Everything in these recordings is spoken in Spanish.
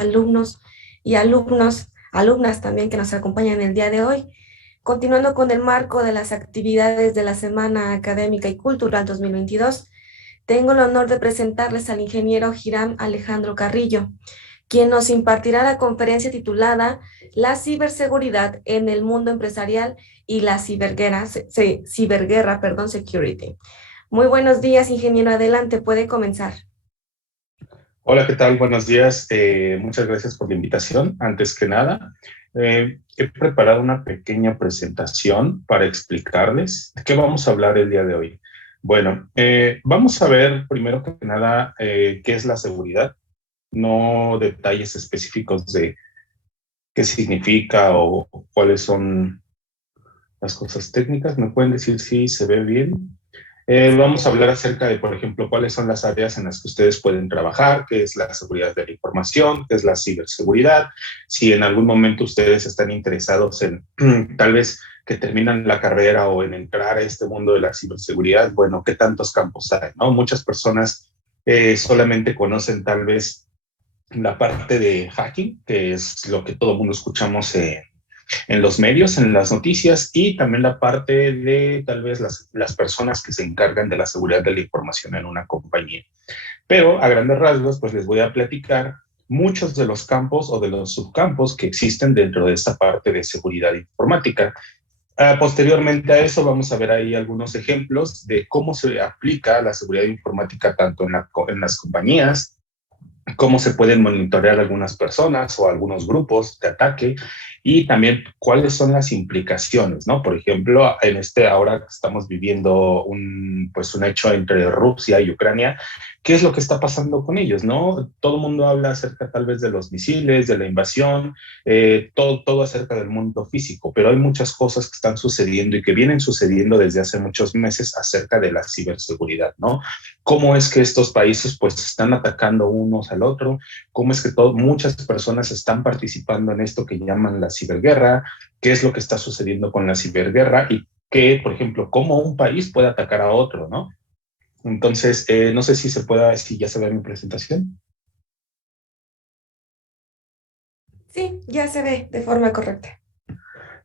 Alumnos y alumnas también que nos acompañan el día de hoy. Continuando con el marco de las actividades de la Semana Académica y Cultural 2022, tengo el honor de presentarles al ingeniero Hiram Alejandro Carrillo, quien nos impartirá la conferencia titulada La ciberseguridad en el mundo empresarial y la ciberguerra, security. Muy buenos días, ingeniero. Adelante, puede comenzar. Hola, ¿qué tal? Buenos días. Muchas gracias por la invitación. Antes que nada, he preparado una pequeña presentación para explicarles de qué vamos a hablar el día de hoy. Bueno, vamos a ver primero que nada qué es la seguridad, no detalles específicos de qué significa o cuáles son las cosas técnicas. ¿Me pueden decir si se ve bien? Vamos a hablar acerca de, por ejemplo, cuáles son las áreas en las que ustedes pueden trabajar, qué es la seguridad de la información, qué es la ciberseguridad, si en algún momento ustedes están interesados en tal vez que terminan la carrera o en entrar a este mundo de la ciberseguridad, bueno, qué tantos campos hay, ¿no? Muchas personas solamente conocen tal vez la parte de hacking, que es lo que todo el mundo escuchamos en los medios, en las noticias, y también la parte de tal vez las personas que se encargan de la seguridad de la información en una compañía. Pero a grandes rasgos, pues les voy a platicar muchos de los campos o de los subcampos que existen dentro de esta parte de seguridad informática. Posteriormente a eso vamos a ver ahí algunos ejemplos de cómo se aplica la seguridad informática tanto en las compañías, cómo se pueden monitorear algunas personas o algunos grupos de ataque y también cuáles son las implicaciones, ¿no? Por ejemplo, ahora estamos viviendo pues un hecho entre Rusia y Ucrania. ¿Qué es lo que está pasando con ellos, no? Todo el mundo habla acerca tal vez de los misiles, de la invasión, todo acerca del mundo físico, pero hay muchas cosas que están sucediendo y que vienen sucediendo desde hace muchos meses acerca de la ciberseguridad, ¿no? Cómo es que estos países pues están atacando unos al otro, cómo es que muchas personas están participando en esto que llaman la ciberguerra, qué es lo que está sucediendo con la ciberguerra y que, por ejemplo, cómo un país puede atacar a otro, ¿no? Entonces, no sé si ya se ve mi presentación. Sí, ya se ve de forma correcta.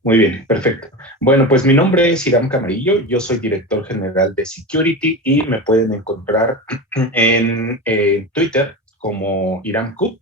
Muy bien, perfecto. Bueno, pues mi nombre es Hiram Camarillo, yo soy director general de Security y me pueden encontrar en Twitter como Hiram Cook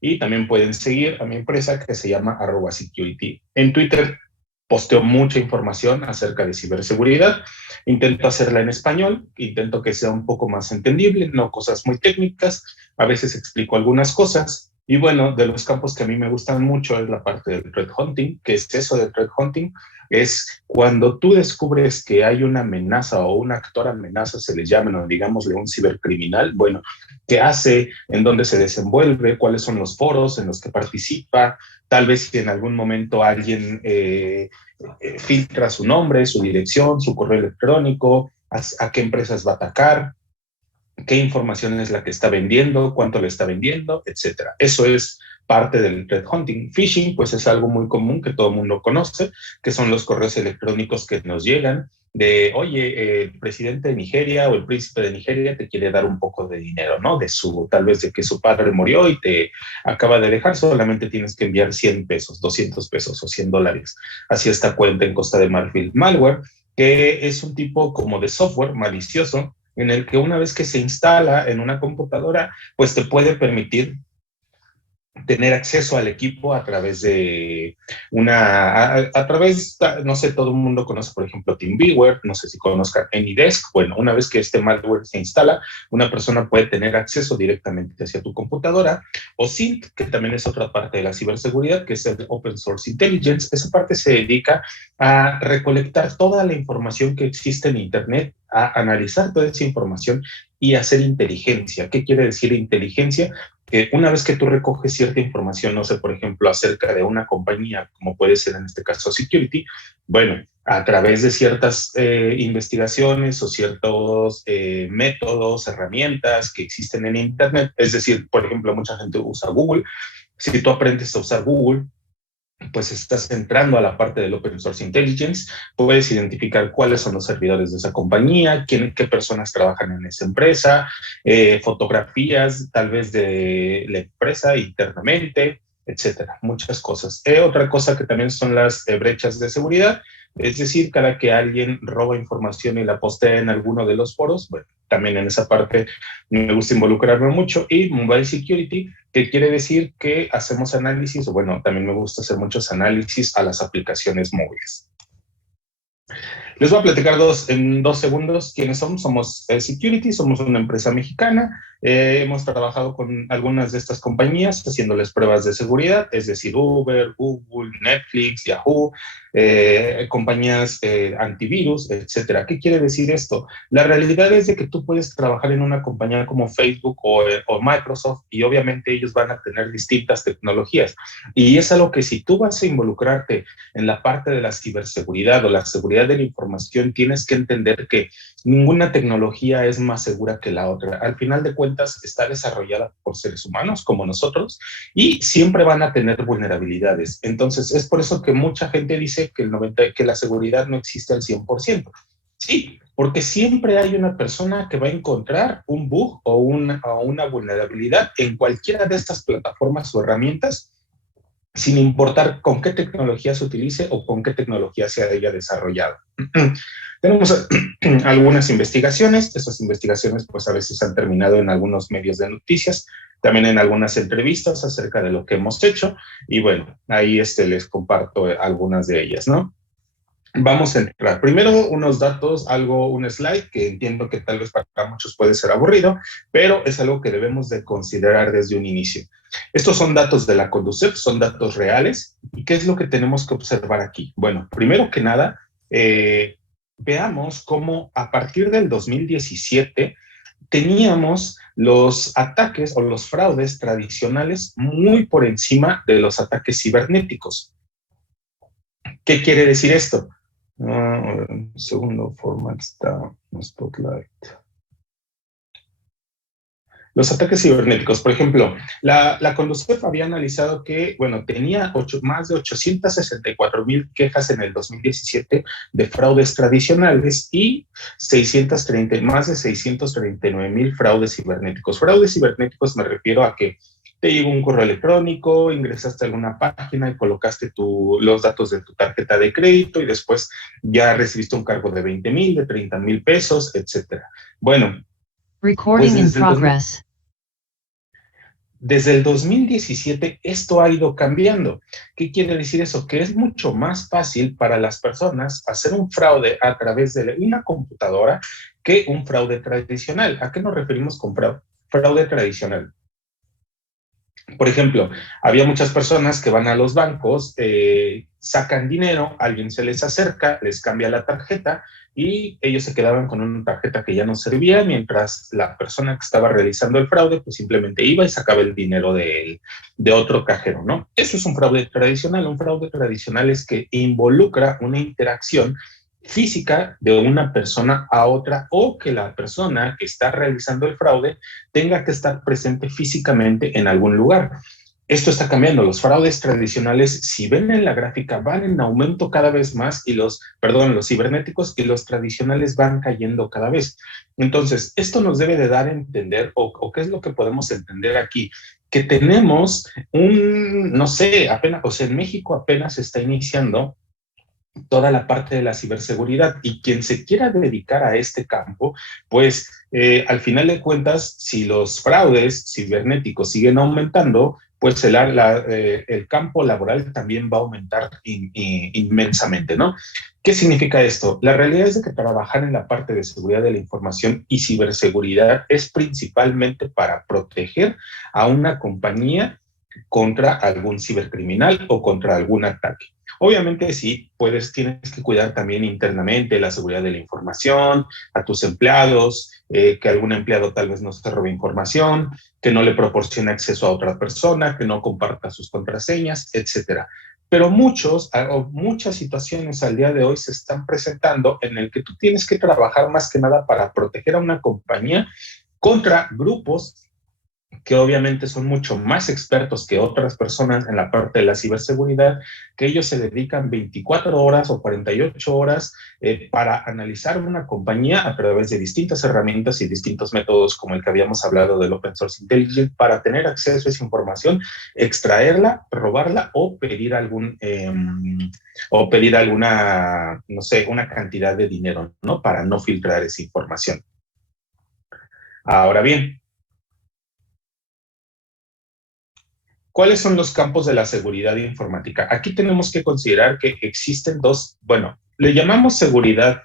y también pueden seguir a mi empresa que se llama @security. En Twitter posteo mucha información acerca de ciberseguridad, intento hacerla en español, intento que sea un poco más entendible, no cosas muy técnicas, a veces explico algunas cosas. Y bueno, de los campos que a mí me gustan mucho es la parte del threat hunting. ¿Qué es eso del threat hunting? Es cuando tú descubres que hay una amenaza o un actor amenaza, se le llama, o digámosle un cibercriminal. Bueno, ¿qué hace? ¿En dónde se desenvuelve? ¿Cuáles son los foros en los que participa? Tal vez si en algún momento alguien filtra su nombre, su dirección, su correo electrónico, a qué empresas va a atacar, qué información es la que está vendiendo, cuánto le está vendiendo, etcétera. Eso es parte del threat hunting. Phishing, pues es algo muy común que todo el mundo conoce, que son los correos electrónicos que nos llegan de, oye, el presidente de Nigeria o el príncipe de Nigeria te quiere dar un poco de dinero, ¿no? Tal vez de que su padre murió y te acaba de dejar, solamente tienes que enviar 100 pesos, 200 pesos o $100 hacia esta cuenta en Costa de Marfil. Malware, que es un tipo como de software malicioso en el que una vez que se instala en una computadora, pues te puede permitir tener acceso al equipo a través de a través, no sé, todo el mundo conoce, por ejemplo, TeamViewer, no sé si conozcan AnyDesk. Bueno, una vez que este malware se instala, una persona puede tener acceso directamente hacia tu computadora, o SINT, que también es otra parte de la ciberseguridad, que es el Open Source Intelligence. Esa parte se dedica a recolectar toda la información que existe en Internet, a analizar toda esa información y hacer inteligencia. ¿Qué quiere decir inteligencia? Que una vez que tú recoges cierta información, no sé, por ejemplo, acerca de una compañía, como puede ser en este caso Security, bueno, a través de ciertas investigaciones o ciertos métodos, herramientas que existen en Internet, es decir, por ejemplo, mucha gente usa Google. Si tú aprendes a usar Google, pues estás entrando a la parte del Open Source Intelligence, puedes identificar cuáles son los servidores de esa compañía, qué personas trabajan en esa empresa, fotografías tal vez de la empresa internamente, etcétera, muchas cosas. Otra cosa que también son las brechas de seguridad, es decir, cada que alguien roba información y la postea en alguno de los foros, bueno, también en esa parte me gusta involucrarme mucho. Y Mobile Security, que quiere decir que hacemos análisis, o bueno, también me gusta hacer muchos análisis a las aplicaciones móviles. Les voy a platicar en 2 segundos quiénes somos. Somos Security, somos una empresa mexicana. Hemos trabajado con algunas de estas compañías haciéndoles pruebas de seguridad, es decir, Uber, Google, Netflix, Yahoo, compañías antivirus, etcétera. ¿Qué quiere decir esto? La realidad es de que tú puedes trabajar en una compañía como Facebook o Microsoft y obviamente ellos van a tener distintas tecnologías. Y es algo que si tú vas a involucrarte en la parte de la ciberseguridad o la seguridad de la información, tienes que entender que ninguna tecnología es más segura que la otra. Al final de cuentas, está desarrollada por seres humanos como nosotros y siempre van a tener vulnerabilidades. Entonces, es por eso que mucha gente dice que la seguridad no existe al 100%. Sí, porque siempre hay una persona que va a encontrar un bug o una vulnerabilidad en cualquiera de estas plataformas o herramientas, sin importar con qué tecnología se utilice o con qué tecnología se haya desarrollado. Tenemos algunas investigaciones. Esas investigaciones pues a veces han terminado en algunos medios de noticias, también en algunas entrevistas acerca de lo que hemos hecho, y bueno, ahí les comparto algunas de ellas, ¿no? Vamos a entrar. Primero, unos datos, un slide que entiendo que tal vez para muchos puede ser aburrido, pero es algo que debemos de considerar desde un inicio. Estos son datos de la Conducef, son datos reales. ¿Y qué es lo que tenemos que observar aquí? Bueno, primero que nada, veamos cómo a partir del 2017 teníamos los ataques o los fraudes tradicionales muy por encima de los ataques cibernéticos. ¿Qué quiere decir esto? Segundo format está en Spotlight. Los ataques cibernéticos, por ejemplo, la Conducef había analizado que, bueno, tenía más de 864,000 quejas en el 2017 de fraudes tradicionales y más de 639,000 fraudes cibernéticos. Fraudes cibernéticos me refiero a que te llegó un correo electrónico, ingresaste a alguna página y colocaste los datos de tu tarjeta de crédito y después ya recibiste un cargo de 20,000, de 30,000 pesos, etcétera. Bueno, Recording in progress. Desde el 2017 esto ha ido cambiando. ¿Qué quiere decir eso? Que es mucho más fácil para las personas hacer un fraude a través de una computadora que un fraude tradicional. ¿A qué nos referimos con fraude tradicional? Por ejemplo, había muchas personas que van a los bancos, sacan dinero, alguien se les acerca, les cambia la tarjeta y ellos se quedaban con una tarjeta que ya no servía, mientras la persona que estaba realizando el fraude pues simplemente iba y sacaba el dinero de otro cajero, ¿no? Eso es un fraude tradicional. Un fraude tradicional es que involucra una interacción física de una persona a otra, o que la persona que está realizando el fraude tenga que estar presente físicamente en algún lugar. Esto está cambiando. Los fraudes tradicionales, si ven en la gráfica, van en aumento cada vez más y los cibernéticos y los tradicionales van cayendo cada vez. Entonces, esto nos debe de dar a entender, o qué es lo que podemos entender aquí, que tenemos no sé, apenas, o sea, en México apenas se está iniciando toda la parte de la ciberseguridad, y quien se quiera dedicar a este campo, pues al final de cuentas, si los fraudes cibernéticos siguen aumentando, pues el campo laboral también va a aumentar inmensamente, ¿no? ¿Qué significa esto? La realidad es de que trabajar en la parte de seguridad de la información y ciberseguridad es principalmente para proteger a una compañía contra algún cibercriminal o contra algún ataque. Obviamente sí, tienes que cuidar también internamente la seguridad de la información, a tus empleados, que algún empleado tal vez no se robe información, que no le proporcione acceso a otra persona, que no comparta sus contraseñas, etcétera. Pero muchas situaciones al día de hoy se están presentando en el que tú tienes que trabajar más que nada para proteger a una compañía contra grupos que obviamente son mucho más expertos que otras personas en la parte de la ciberseguridad, que ellos se dedican 24 horas o 48 horas para analizar una compañía a través de distintas herramientas y distintos métodos, como el que habíamos hablado del Open Source Intelligence, para tener acceso a esa información, extraerla, robarla o pedir alguna, no sé, una cantidad de dinero, ¿no? Para no filtrar esa información. Ahora bien, ¿cuáles son los campos de la seguridad informática? Aquí tenemos que considerar que existen dos, bueno, le llamamos seguridad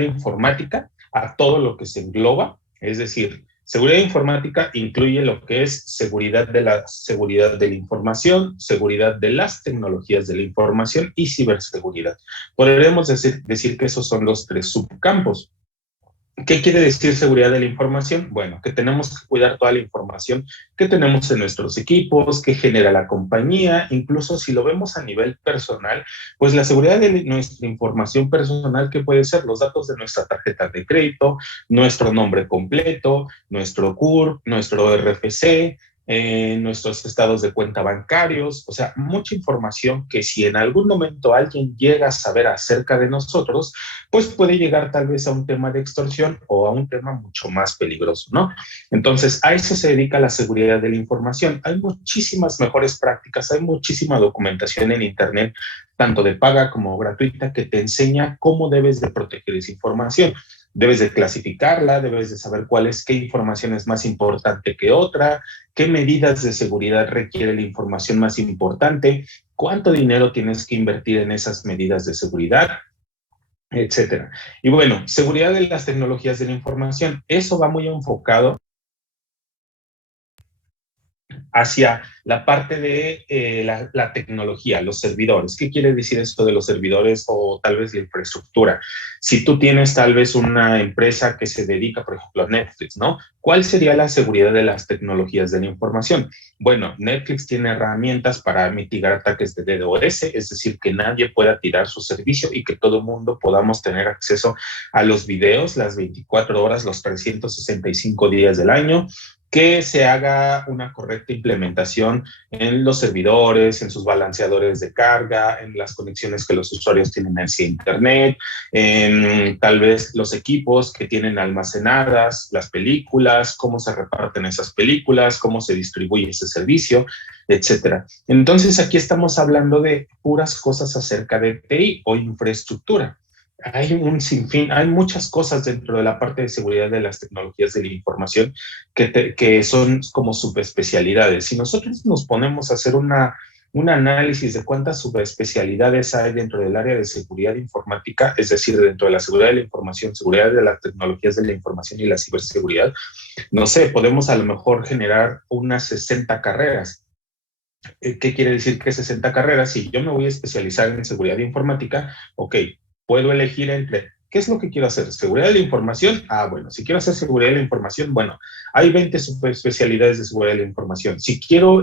informática a todo lo que se engloba, es decir, seguridad informática incluye lo que es seguridad de la información, seguridad de las tecnologías de la información y ciberseguridad. Podríamos decir que esos son los tres subcampos. ¿Qué quiere decir seguridad de la información? Bueno, que tenemos que cuidar toda la información que tenemos en nuestros equipos, que genera la compañía, incluso si lo vemos a nivel personal, pues la seguridad de nuestra información personal, que puede ser los datos de nuestra tarjeta de crédito, nuestro nombre completo, nuestro CURP, nuestro RFC, nuestros estados de cuenta bancarios, o sea, mucha información que si en algún momento alguien llega a saber acerca de nosotros, pues puede llegar tal vez a un tema de extorsión o a un tema mucho más peligroso, ¿no? Entonces, a eso se dedica la seguridad de la información. Hay muchísimas mejores prácticas, hay muchísima documentación en Internet, tanto de paga como gratuita, que te enseña cómo debes de proteger esa información. Debes de clasificarla, debes de saber qué información es más importante que otra, qué medidas de seguridad requiere la información más importante, cuánto dinero tienes que invertir en esas medidas de seguridad, etcétera. Y bueno, seguridad de las tecnologías de la información, eso va muy enfocado hacia la parte de la tecnología, los servidores. ¿Qué quiere decir esto de los servidores o tal vez la infraestructura? Si tú tienes tal vez una empresa que se dedica, por ejemplo, a Netflix, ¿no? ¿Cuál sería la seguridad de las tecnologías de la información? Bueno, Netflix tiene herramientas para mitigar ataques de DDoS, es decir, que nadie pueda tirar su servicio y que todo el mundo podamos tener acceso a los videos las 24 horas, los 365 días del año, que se haga una correcta implementación en los servidores, en sus balanceadores de carga, en las conexiones que los usuarios tienen hacia Internet, en tal vez los equipos que tienen almacenadas las películas, cómo se reparten esas películas, cómo se distribuye ese servicio, etcétera. Entonces, aquí estamos hablando de puras cosas acerca de TI o infraestructura. Hay un sinfín, hay muchas cosas dentro de la parte de seguridad de las tecnologías de la información que son como subespecialidades. Si nosotros nos ponemos a hacer un análisis de cuántas subespecialidades hay dentro del área de seguridad informática, es decir, dentro de la seguridad de la información, seguridad de las tecnologías de la información y la ciberseguridad, no sé, podemos a lo mejor generar unas 60 carreras. ¿Qué quiere decir que 60 carreras? Si yo me voy a especializar en seguridad informática, ok, puedo elegir entre ¿Qué es lo que quiero hacer? ¿Seguridad de la información? Bueno, si quiero hacer seguridad de la información, bueno, hay 20 subespecialidades de seguridad de la información. Si quiero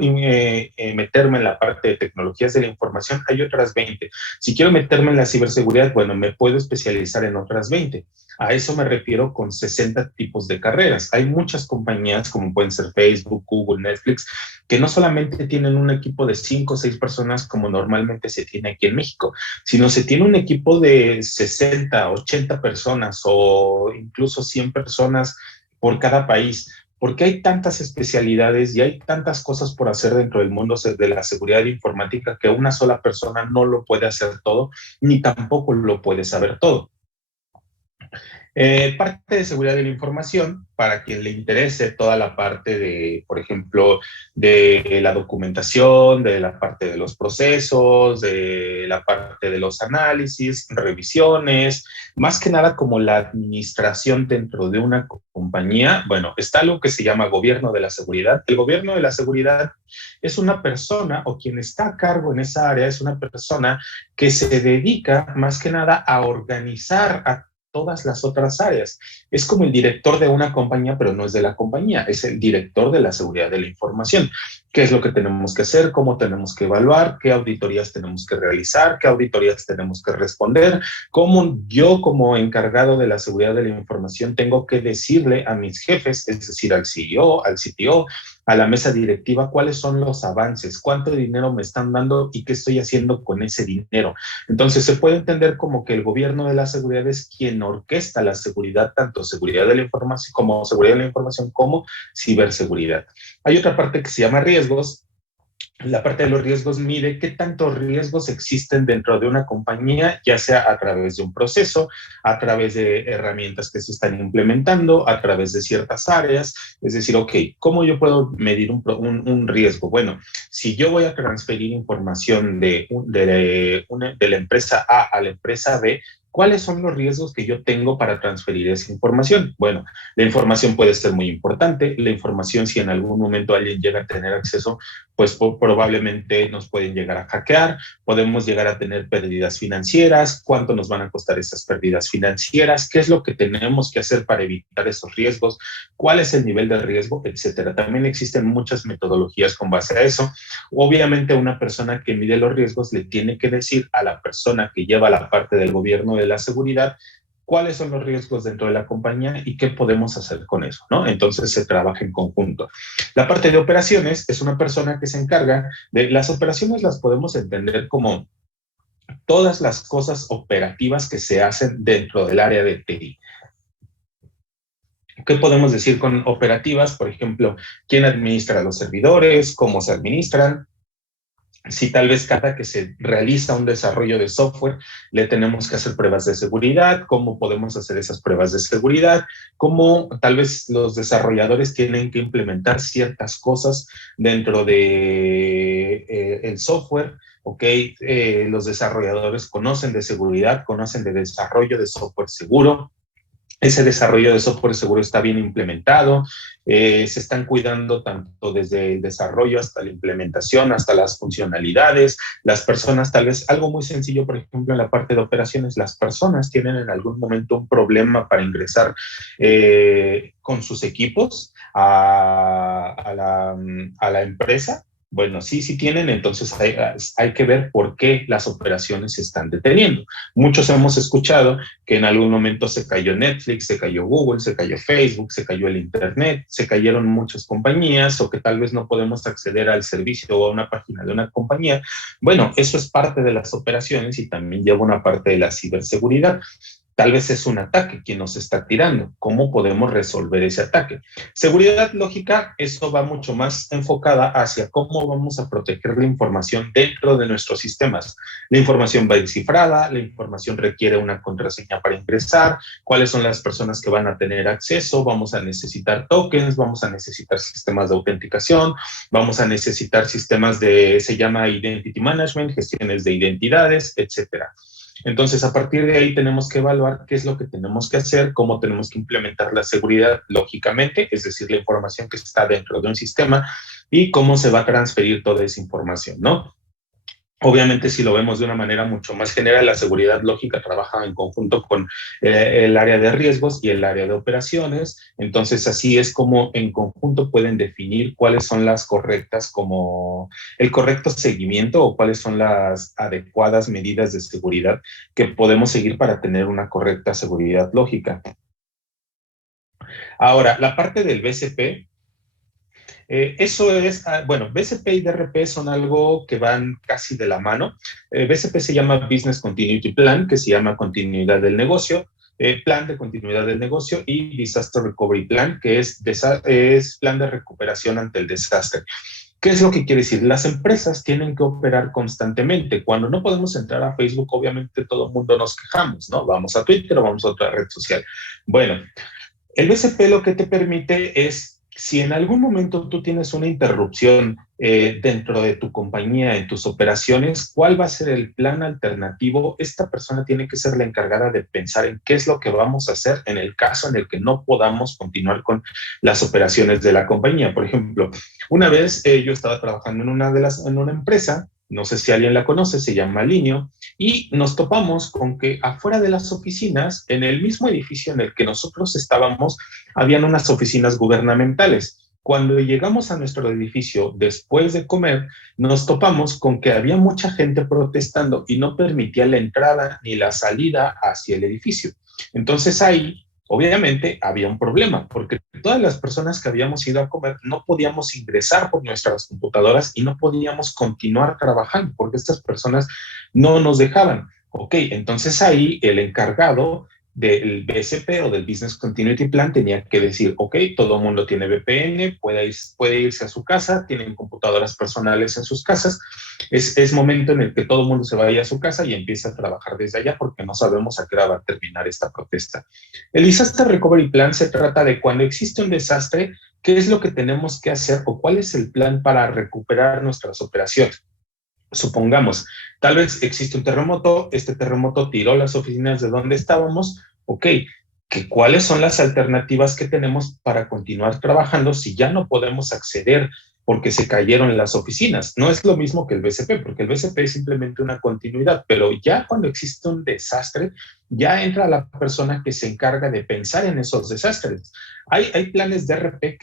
meterme en la parte de tecnologías de la información, hay otras 20. Si quiero meterme en la ciberseguridad, bueno, me puedo especializar en otras 20. A eso me refiero con 60 tipos de carreras. Hay muchas compañías, como pueden ser Facebook, Google, Netflix, que no solamente tienen un equipo de 5 o 6 personas como normalmente se tiene aquí en México, sino se tiene un equipo de 60, 80 personas o incluso 100 personas por cada país. ¿Por qué hay tantas especialidades y hay tantas cosas por hacer dentro del mundo de la seguridad informática que una sola persona no lo puede hacer todo, ni tampoco lo puede saber todo? Parte de seguridad de la información, para quien le interese toda la parte de, por ejemplo, de la documentación, de la parte de los procesos, de la parte de los análisis, revisiones, más que nada como la administración dentro de una compañía. Bueno, está algo que se llama gobierno de la seguridad. El gobierno de la seguridad es una persona, o quien está a cargo en esa área es una persona que se dedica más que nada a organizar a todas las otras áreas. Es como el director de una compañía, pero no es de la compañía, es el director de la seguridad de la información. ¿Qué es lo que tenemos que hacer? ¿Cómo tenemos que evaluar? ¿Qué auditorías tenemos que realizar? ¿Qué auditorías tenemos que responder? ¿Cómo yo, como encargado de la seguridad de la información, tengo que decirle a mis jefes, es decir, al CEO, al CTO, a la mesa directiva, cuáles son los avances, cuánto dinero me están dando y qué estoy haciendo con ese dinero? Entonces se puede entender como que el gobierno de la seguridad es quien orquesta la seguridad, tanto seguridad de la información como seguridad de la información como ciberseguridad. Hay otra parte que se llama riesgos. La parte de los riesgos mide qué tantos riesgos existen dentro de una compañía, ya sea a través de un proceso, a través de herramientas que se están implementando, a través de ciertas áreas. Es decir, ok, ¿cómo yo puedo medir un riesgo? Bueno, si yo voy a transferir información de la empresa A a la empresa B, ¿cuáles son los riesgos que yo tengo para transferir esa información? Bueno, la información puede ser muy importante. La información, si en algún momento alguien llega a tener acceso, pues probablemente nos pueden llegar a hackear, podemos llegar a tener pérdidas financieras. ¿Cuánto nos van a costar esas pérdidas financieras? ¿Qué es lo que tenemos que hacer para evitar esos riesgos? ¿Cuál es el nivel de riesgo? Etcétera. También existen muchas metodologías con base a eso. Obviamente, una persona que mide los riesgos le tiene que decir a la persona que lleva la parte del gobierno de la seguridad cuáles son los riesgos dentro de la compañía y qué podemos hacer con eso, ¿no? Entonces se trabaja en conjunto. La parte de operaciones es una persona que se encarga de las operaciones. Las podemos entender como todas las cosas operativas que se hacen dentro del área de TI. ¿Qué podemos decir con operativas? Por ejemplo, ¿quién administra los servidores? ¿Cómo se administran? Si tal vez cada que se realiza un desarrollo de software le tenemos que hacer pruebas de seguridad, cómo podemos hacer esas pruebas de seguridad, cómo tal vez los desarrolladores tienen que implementar ciertas cosas dentro de el software. Ok, los desarrolladores conocen de seguridad, conocen de desarrollo de software seguro. Ese desarrollo de software seguro está bien implementado, se están cuidando tanto desde el desarrollo hasta la implementación, hasta las funcionalidades. Las personas, tal vez algo muy sencillo, por ejemplo, en la parte de operaciones, las personas tienen en algún momento un problema para ingresar con sus equipos a la empresa. Bueno, sí tienen, entonces hay que ver por qué las operaciones se están deteniendo. Muchos hemos escuchado que en algún momento se cayó Netflix, se cayó Google, se cayó Facebook, se cayó el Internet, se cayeron muchas compañías, o que tal vez no podemos acceder al servicio o a una página de una compañía. Bueno, eso es parte de las operaciones y también lleva una parte de la ciberseguridad. Tal vez es un ataque quien nos está tirando. ¿Cómo podemos resolver ese ataque? Seguridad lógica, eso va mucho más enfocada hacia cómo vamos a proteger la información dentro de nuestros sistemas. La información va cifrada, la información requiere una contraseña para ingresar, cuáles son las personas que van a tener acceso, vamos a necesitar tokens, vamos a necesitar sistemas de autenticación, vamos a necesitar sistemas se llama Identity Management, gestiones de identidades, etcétera. Entonces, a partir de ahí tenemos que evaluar qué es lo que tenemos que hacer, cómo tenemos que implementar la seguridad lógicamente, es decir, la información que está dentro de un sistema y cómo se va a transferir toda esa información, ¿no? Obviamente, si lo vemos de una manera mucho más general, la seguridad lógica trabaja en conjunto con el área de riesgos y el área de operaciones. Entonces, así es como en conjunto pueden definir cuáles son las correctas, como el correcto seguimiento o cuáles son las adecuadas medidas de seguridad que podemos seguir para tener una correcta seguridad lógica. Ahora, la parte del BCP. Eso es, bueno, BCP y DRP son algo que van casi de la mano. BCP se llama Business Continuity Plan, que se llama continuidad del negocio, plan de continuidad del negocio, y Disaster Recovery Plan, que es plan de recuperación ante el desastre. ¿Qué es lo que quiere decir? Las empresas tienen que operar constantemente. Cuando no podemos entrar a Facebook, obviamente todo el mundo nos quejamos, ¿no? Vamos a Twitter o vamos a otra red social. Bueno, el BCP lo que te permite es, si en algún momento tú tienes una interrupción dentro de tu compañía, en tus operaciones, ¿cuál va a ser el plan alternativo? Esta persona tiene que ser la encargada de pensar en qué es lo que vamos a hacer en el caso en el que no podamos continuar con las operaciones de la compañía. Por ejemplo, una vez yo estaba trabajando en una empresa, no sé si alguien la conoce, se llama Linio, y nos topamos con que afuera de las oficinas, en el mismo edificio en el que nosotros estábamos, habían unas oficinas gubernamentales. Cuando llegamos a nuestro edificio después de comer, nos topamos con que había mucha gente protestando y no permitía la entrada ni la salida hacia el edificio. Entonces ahí, obviamente, había un problema, porque todas las personas que habíamos ido a comer no podíamos ingresar por nuestras computadoras y no podíamos continuar trabajando, porque estas personas no nos dejaban. Ok, entonces ahí el encargado del BSP o del Business Continuity Plan tenía que decir, ok, todo el mundo tiene VPN, puede irse a su casa, tienen computadoras personales en sus casas, es momento en el que todo el mundo se vaya a su casa y empiece a trabajar desde allá porque no sabemos a qué hora va a terminar esta protesta. El Disaster Recovery Plan se trata de cuando existe un desastre, qué es lo que tenemos que hacer o cuál es el plan para recuperar nuestras operaciones. Supongamos, tal vez existe un terremoto, este terremoto tiró las oficinas de donde estábamos, ok, ¿cuáles son las alternativas que tenemos para continuar trabajando si ya no podemos acceder porque se cayeron las oficinas? No es lo mismo que el BCP, porque el BCP es simplemente una continuidad, pero ya cuando existe un desastre, ya entra la persona que se encarga de pensar en esos desastres. Hay planes de RP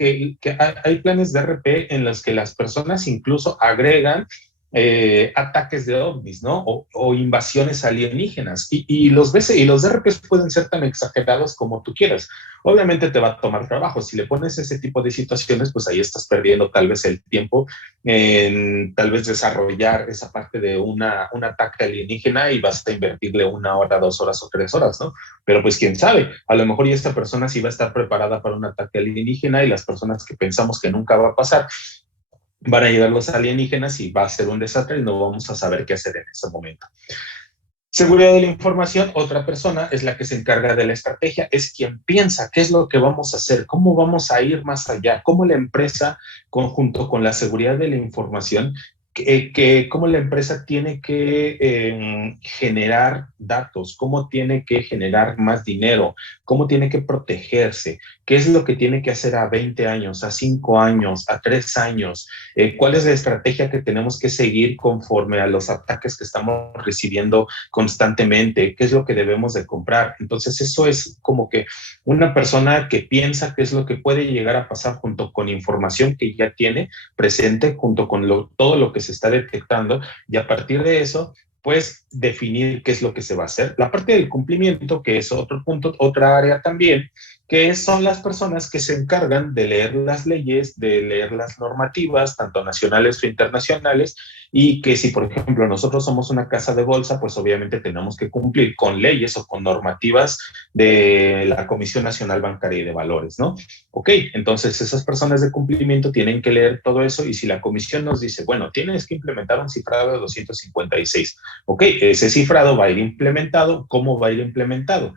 hay planes de RP en los que las personas incluso agregan ataques de ovnis, ¿no? O invasiones alienígenas. Y los DRPs pueden ser tan exagerados como tú quieras. Obviamente te va a tomar trabajo. Si le pones ese tipo de situaciones, pues ahí estás perdiendo tal vez el tiempo en tal vez desarrollar esa parte de un ataque alienígena y vas a invertirle 1 hora, 2 horas o 3 horas, ¿no? Pero pues quién sabe, a lo mejor y esta persona sí va a estar preparada para un ataque alienígena y las personas que pensamos que nunca va a pasar, van a llegar los alienígenas y va a ser un desastre y no vamos a saber qué hacer en ese momento. Seguridad de la información, otra persona es la que se encarga de la estrategia, es quien piensa qué es lo que vamos a hacer, cómo vamos a ir más allá, cómo la empresa, conjunto con la seguridad de la información, cómo la empresa tiene que generar datos, cómo tiene que generar más dinero, cómo tiene que protegerse, qué es lo que tiene que hacer a 20 años, a 5 años, a 3 años, cuál es la estrategia que tenemos que seguir conforme a los ataques que estamos recibiendo constantemente, qué es lo que debemos de comprar. Entonces eso es como que una persona que piensa qué es lo que puede llegar a pasar junto con información que ya tiene presente, junto con todo lo que se está detectando, y a partir de eso pues definir qué es lo que se va a hacer. La parte del cumplimiento, que es otro punto, otra área también, que son las personas que se encargan de leer las leyes, de leer las normativas, tanto nacionales o internacionales, y que si, por ejemplo, nosotros somos una casa de bolsa, pues obviamente tenemos que cumplir con leyes o con normativas de la Comisión Nacional Bancaria y de Valores, ¿no? Ok, entonces esas personas de cumplimiento tienen que leer todo eso y si la comisión nos dice, bueno, tienes que implementar un cifrado de 256, ok, ese cifrado va a ir implementado, ¿cómo va a ir implementado?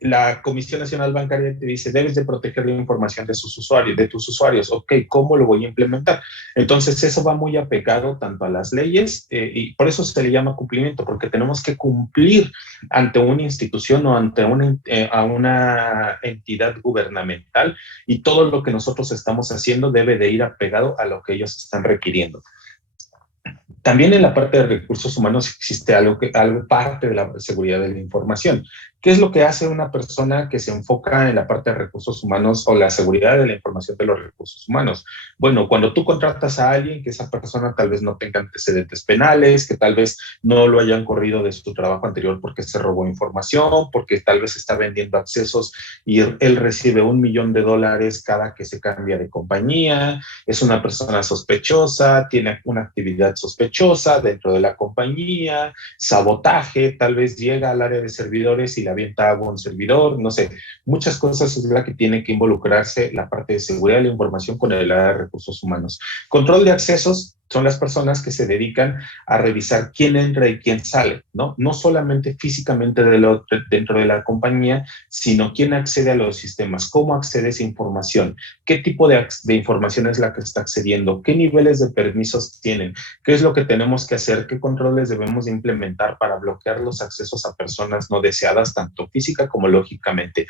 La Comisión Nacional Bancaria te dice, debes de proteger la información de tus usuarios. Ok, ¿cómo lo voy a implementar? Entonces, eso va muy apegado tanto a las leyes y por eso se le llama cumplimiento, porque tenemos que cumplir ante una institución o ante a una entidad gubernamental y todo lo que nosotros estamos haciendo debe de ir apegado a lo que ellos están requiriendo. También en la parte de recursos humanos existe algo parte de la seguridad de la información. ¿Qué es lo que hace una persona que se enfoca en la parte de recursos humanos o la seguridad de la información de los recursos humanos? Bueno, cuando tú contratas a alguien, que esa persona tal vez no tenga antecedentes penales, que tal vez no lo hayan corrido de su trabajo anterior porque se robó información, porque tal vez está vendiendo accesos y él recibe $1,000,000 cada que se cambia de compañía, es una persona sospechosa, tiene una actividad sospechosa dentro de la compañía, sabotaje, tal vez llega al área de servidores y le avienta agua a un servidor, no sé, muchas cosas es la que tiene que involucrarse la parte de seguridad de la información con el área de recursos humanos. Control de accesos son las personas que se dedican a revisar quién entra y quién sale, ¿no? No solamente físicamente dentro de la compañía, sino quién accede a los sistemas, cómo accede a esa información, qué tipo de información es la que está accediendo, qué niveles de permisos tienen, qué es lo que tenemos que hacer, qué controles debemos implementar para bloquear los accesos a personas no deseadas, tanto física como lógicamente.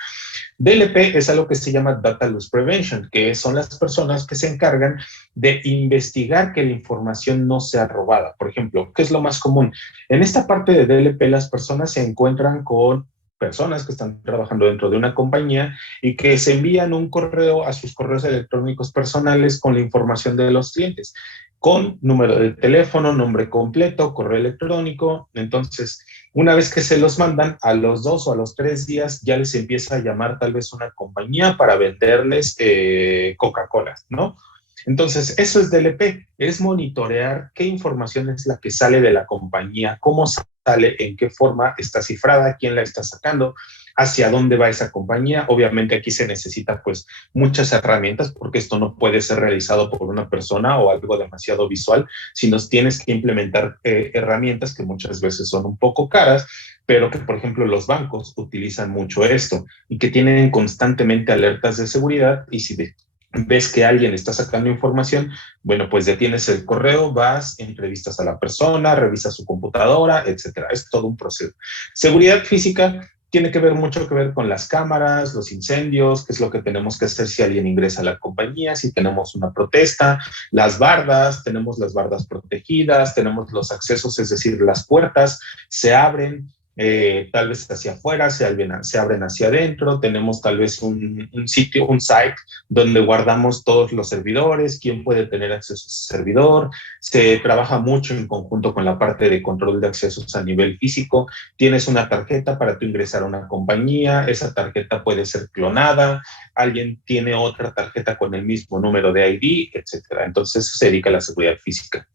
DLP es algo que se llama Data Loss Prevention, que son las personas que se encargan de investigar que la información no sea robada. Por ejemplo, ¿qué es lo más común? En esta parte de DLP, las personas se encuentran con personas que están trabajando dentro de una compañía y que se envían un correo a sus correos electrónicos personales con la información de los clientes, con número de teléfono, nombre completo, correo electrónico. Entonces, una vez que se los mandan, a los 2 o a los 3 días ya les empieza a llamar tal vez una compañía para venderles Coca-Cola, ¿no? Entonces, eso es DLP, es monitorear qué información es la que sale de la compañía, cómo sale, en qué forma está cifrada, quién la está sacando, hacia dónde va esa compañía. Obviamente aquí se necesita pues muchas herramientas porque esto no puede ser realizado por una persona o algo demasiado visual, sino tienes que implementar herramientas que muchas veces son un poco caras, pero que, por ejemplo, los bancos utilizan mucho esto y que tienen constantemente alertas de seguridad y si ves que alguien está sacando información, bueno, pues detienes el correo, vas, entrevistas a la persona, revisas su computadora, etcétera. Es todo un proceso. Seguridad física tiene que ver mucho que ver con las cámaras, los incendios, qué es lo que tenemos que hacer si alguien ingresa a la compañía, si tenemos una protesta, las bardas, tenemos las bardas protegidas, tenemos los accesos, es decir, las puertas se abren, tal vez hacia afuera, se abren hacia adentro, tenemos tal vez un sitio, un site donde guardamos todos los servidores, quién puede tener acceso a ese servidor, se trabaja mucho en conjunto con la parte de control de accesos a nivel físico, tienes una tarjeta para tú ingresar a una compañía, esa tarjeta puede ser clonada, alguien tiene otra tarjeta con el mismo número de ID, etcétera. Entonces eso se dedica a la seguridad física.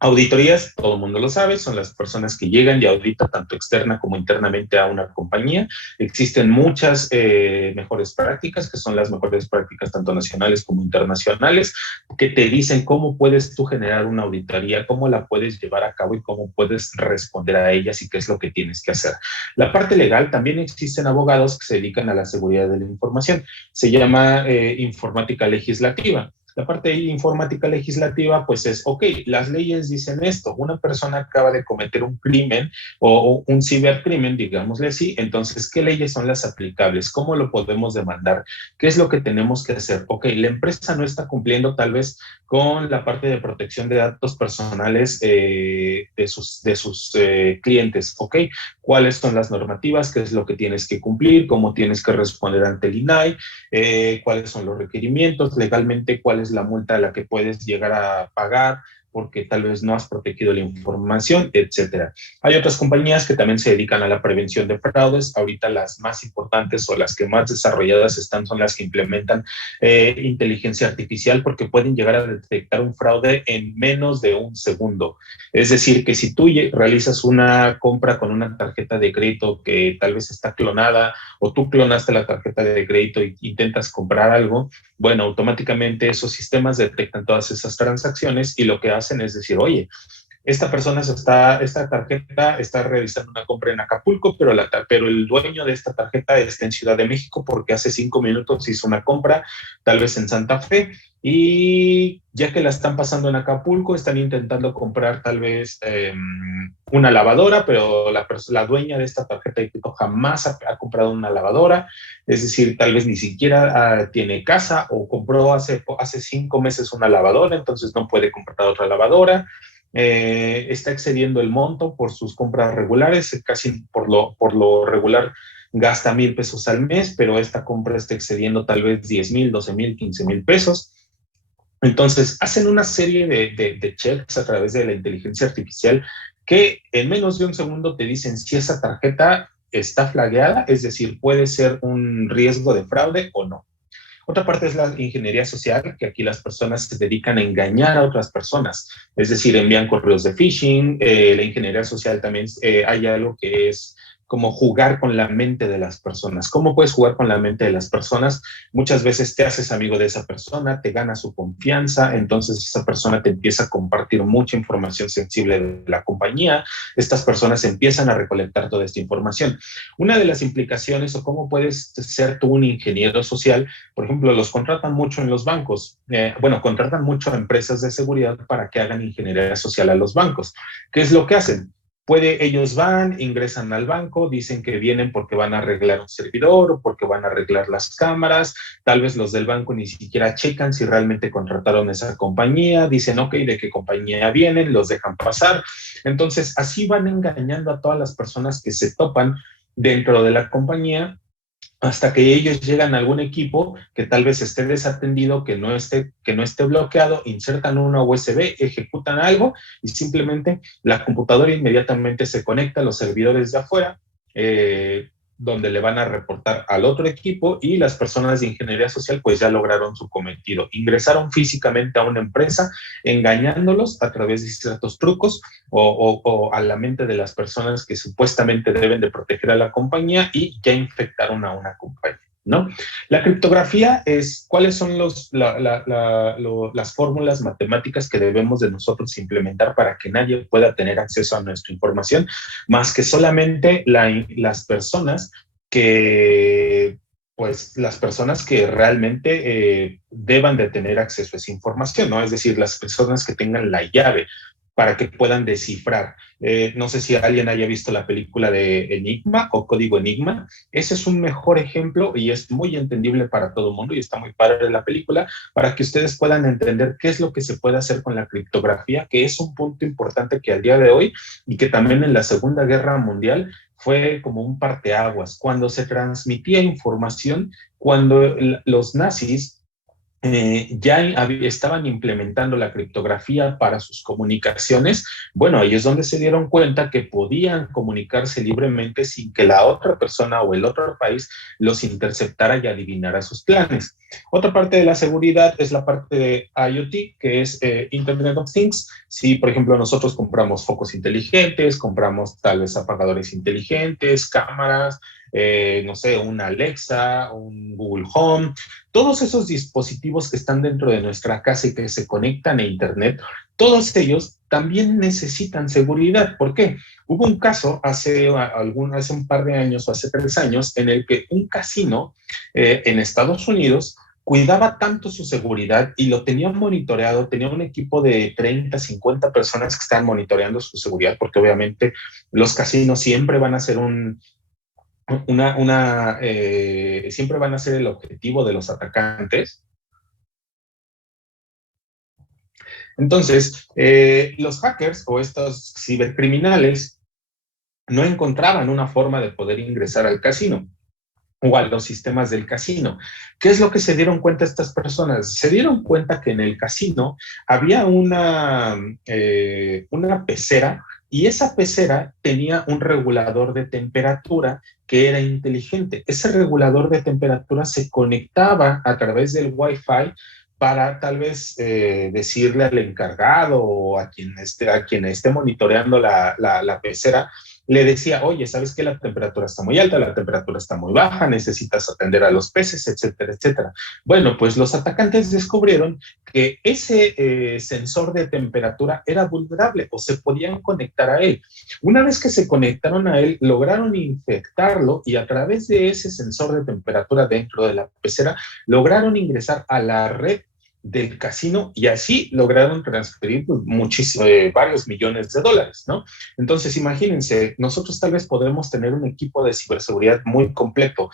Auditorías, todo el mundo lo sabe, son las personas que llegan y auditan tanto externa como internamente a una compañía. Existen muchas mejores prácticas, que son las mejores prácticas tanto nacionales como internacionales, que te dicen cómo puedes tú generar una auditoría, cómo la puedes llevar a cabo y cómo puedes responder a ellas y qué es lo que tienes que hacer. La parte legal, también existen abogados que se dedican a la seguridad de la información. Se llama informática legislativa. La parte informática legislativa, pues es, ok, las leyes dicen esto, una persona acaba de cometer un crimen o un cibercrimen, digámosle así, entonces, ¿qué leyes son las aplicables? ¿Cómo lo podemos demandar? ¿Qué es lo que tenemos que hacer? Ok, la empresa no está cumpliendo tal vez con la parte de protección de datos personales de sus clientes, ok, ¿cuáles son las normativas? ¿Qué es lo que tienes que cumplir? ¿Cómo tienes que responder ante el INAI? ¿Cuáles son los requerimientos? Legalmente, ¿cuál es la multa a la que puedes llegar a pagar porque tal vez no has protegido la información, etcétera? Hay otras compañías que también se dedican a la prevención de fraudes. Ahorita las más importantes o las que más desarrolladas están son las que implementan inteligencia artificial porque pueden llegar a detectar un fraude en menos de un segundo. Es decir, que si tú realizas una compra con una tarjeta de crédito que tal vez está clonada o tú clonaste la tarjeta de crédito e intentas comprar algo, bueno, automáticamente esos sistemas detectan todas esas transacciones y lo que hacen es decir, oye, esta tarjeta está realizando una compra en Acapulco, pero el dueño de esta tarjeta está en Ciudad de México porque hace 5 minutos hizo una compra, tal vez en Santa Fe, y ya que la están pasando en Acapulco, están intentando comprar tal vez una lavadora, pero la dueña de esta tarjeta de crédito jamás ha comprado una lavadora, es decir, tal vez ni siquiera tiene casa o compró hace 5 meses una lavadora, entonces no puede comprar otra lavadora. está excediendo el monto por sus compras regulares, casi por lo regular gasta 1,000 pesos al mes, pero esta compra está excediendo tal vez 10,000, 12,000, 15,000 pesos. Entonces, hacen una serie de checks a través de la inteligencia artificial que en menos de un segundo te dicen si esa tarjeta está flagueada, es decir, puede ser un riesgo de fraude o no. Otra parte es la ingeniería social, que aquí las personas se dedican a engañar a otras personas, es decir, envían correos de phishing. La ingeniería social también hay algo que es como jugar con la mente de las personas. ¿Cómo puedes jugar con la mente de las personas? Muchas veces te haces amigo de esa persona, te gana su confianza, entonces esa persona te empieza a compartir mucha información sensible de la compañía. Estas personas empiezan a recolectar toda esta información. Una de las implicaciones o cómo puedes ser tú un ingeniero social, por ejemplo, los contratan mucho en los bancos. Contratan mucho a empresas de seguridad para que hagan ingeniería social a los bancos. ¿Qué es lo que hacen? Ellos van, ingresan al banco, dicen que vienen porque van a arreglar un servidor o porque van a arreglar las cámaras. Tal vez los del banco ni siquiera checan si realmente contrataron esa compañía. Dicen, ok, ¿de qué compañía vienen? Los dejan pasar. Entonces, así van engañando a todas las personas que se topan dentro de la compañía, hasta que ellos llegan a algún equipo que tal vez esté desatendido, que no esté bloqueado, insertan una USB, ejecutan algo y simplemente la computadora inmediatamente se conecta a los servidores de afuera, donde le van a reportar al otro equipo, y las personas de ingeniería social pues ya lograron su cometido. Ingresaron físicamente a una empresa engañándolos a través de ciertos trucos o a la mente de las personas que supuestamente deben de proteger a la compañía, y ya infectaron a una compañía, ¿no? La criptografía es cuáles son las fórmulas matemáticas que debemos de nosotros implementar para que nadie pueda tener acceso a nuestra información, más que solamente las personas que las personas que realmente deban de tener acceso a esa información, ¿no? Es decir, las personas que tengan la llave para que puedan descifrar. No sé si alguien haya visto la película de Enigma o Código Enigma. Ese es un mejor ejemplo y es muy entendible para todo el mundo, y está muy padre la película para que ustedes puedan entender qué es lo que se puede hacer con la criptografía, que es un punto importante que al día de hoy, y que también en la Segunda Guerra Mundial fue como un parteaguas, cuando se transmitía información, cuando los nazis ya estaban implementando la criptografía para sus comunicaciones. Bueno, ahí es donde se dieron cuenta que podían comunicarse libremente sin que la otra persona o el otro país los interceptara y adivinara sus planes. Otra parte de la seguridad es la parte de IoT, que es Internet of Things. Si, por ejemplo, nosotros compramos focos inteligentes, compramos tal vez apagadores inteligentes, cámaras, no sé, una Alexa, un Google Home, todos esos dispositivos que están dentro de nuestra casa y que se conectan a Internet, todos ellos también necesitan seguridad. ¿Por qué? Hubo un caso hace un par de años o hace 3 años en el que un casino en Estados Unidos cuidaba tanto su seguridad y lo tenían monitoreado, tenía un equipo de 30, 50 personas que estaban monitoreando su seguridad, porque obviamente los casinos siempre van a ser siempre van a ser el objetivo de los atacantes. Entonces, los hackers o estos cibercriminales no encontraban una forma de poder ingresar al casino o a los sistemas del casino. ¿Qué es lo que se dieron cuenta estas personas? Se dieron cuenta que en el casino había una pecera, y esa pecera tenía un regulador de temperatura que era inteligente. Ese regulador de temperatura se conectaba a través del Wi-Fi para tal vez decirle al encargado o a quien esté monitoreando la pecera, le decía, oye, ¿sabes qué? La temperatura está muy alta, la temperatura está muy baja, necesitas atender a los peces, etcétera, etcétera. Bueno, pues los atacantes descubrieron que ese sensor de temperatura era vulnerable o se podían conectar a él. Una vez que se conectaron a él, lograron infectarlo, y a través de ese sensor de temperatura dentro de la pecera, lograron ingresar a la red del casino y así lograron transferir pues, varios millones de dólares, ¿no? Entonces, imagínense, nosotros tal vez podemos tener un equipo de ciberseguridad muy completo,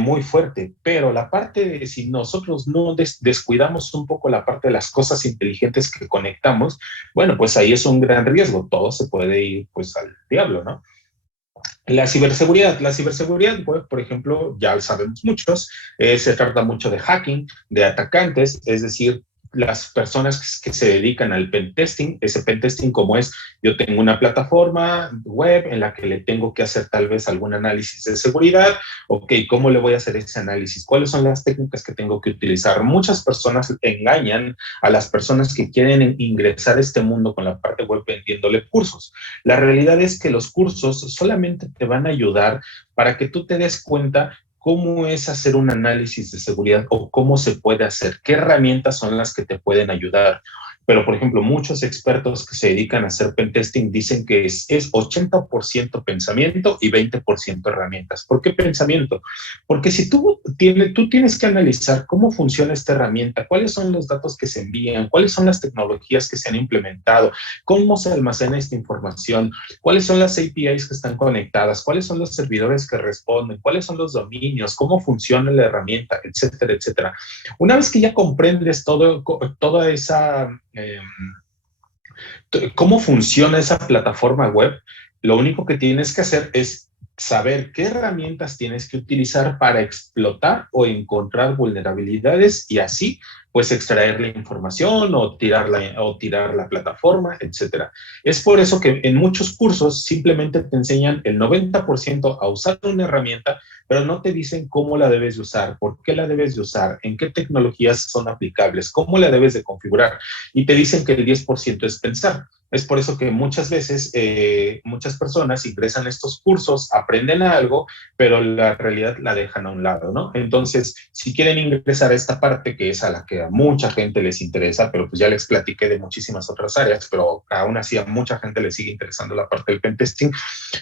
muy fuerte, pero la parte de si nosotros no descuidamos un poco la parte de las cosas inteligentes que conectamos, bueno, pues ahí es un gran riesgo, todo se puede ir pues al diablo, ¿no? La ciberseguridad, pues, por ejemplo, ya sabemos muchos, se trata mucho de hacking, de atacantes, es decir, las personas que se dedican al pentesting, ese pentesting como es, yo tengo una plataforma web en la que le tengo que hacer tal vez algún análisis de seguridad, ok, ¿cómo le voy a hacer ese análisis? ¿Cuáles son las técnicas que tengo que utilizar? Muchas personas engañan a las personas que quieren ingresar a este mundo con la parte web vendiéndole cursos. La realidad es que los cursos solamente te van a ayudar para que tú te des cuenta cómo es hacer un análisis de seguridad o cómo se puede hacer, qué herramientas son las que te pueden ayudar. Pero, por ejemplo, muchos expertos que se dedican a hacer pentesting dicen que es 80% pensamiento y 20% herramientas. ¿Por qué pensamiento? Porque si tú tienes que analizar cómo funciona esta herramienta, cuáles son los datos que se envían, cuáles son las tecnologías que se han implementado, cómo se almacena esta información, cuáles son las APIs que están conectadas, cuáles son los servidores que responden, cuáles son los dominios, cómo funciona la herramienta, etcétera, etcétera. Una vez que ya comprendes toda esa cómo funciona esa plataforma web, lo único que tienes que hacer es saber qué herramientas tienes que utilizar para explotar o encontrar vulnerabilidades y así pues extraer la información o tirar la plataforma, etcétera. Es por eso que en muchos cursos simplemente te enseñan el 90% a usar una herramienta, pero no te dicen cómo la debes de usar, por qué la debes de usar, en qué tecnologías son aplicables, cómo la debes de configurar. Y te dicen que el 10% es pensar. Es por eso que muchas veces muchas personas ingresan a estos cursos, aprenden algo, pero la realidad la dejan a un lado, ¿no? Entonces, si quieren ingresar a esta parte, que es a la que a mucha gente les interesa, pero pues ya les platiqué de muchísimas otras áreas, pero aún así a mucha gente les sigue interesando la parte del pentesting,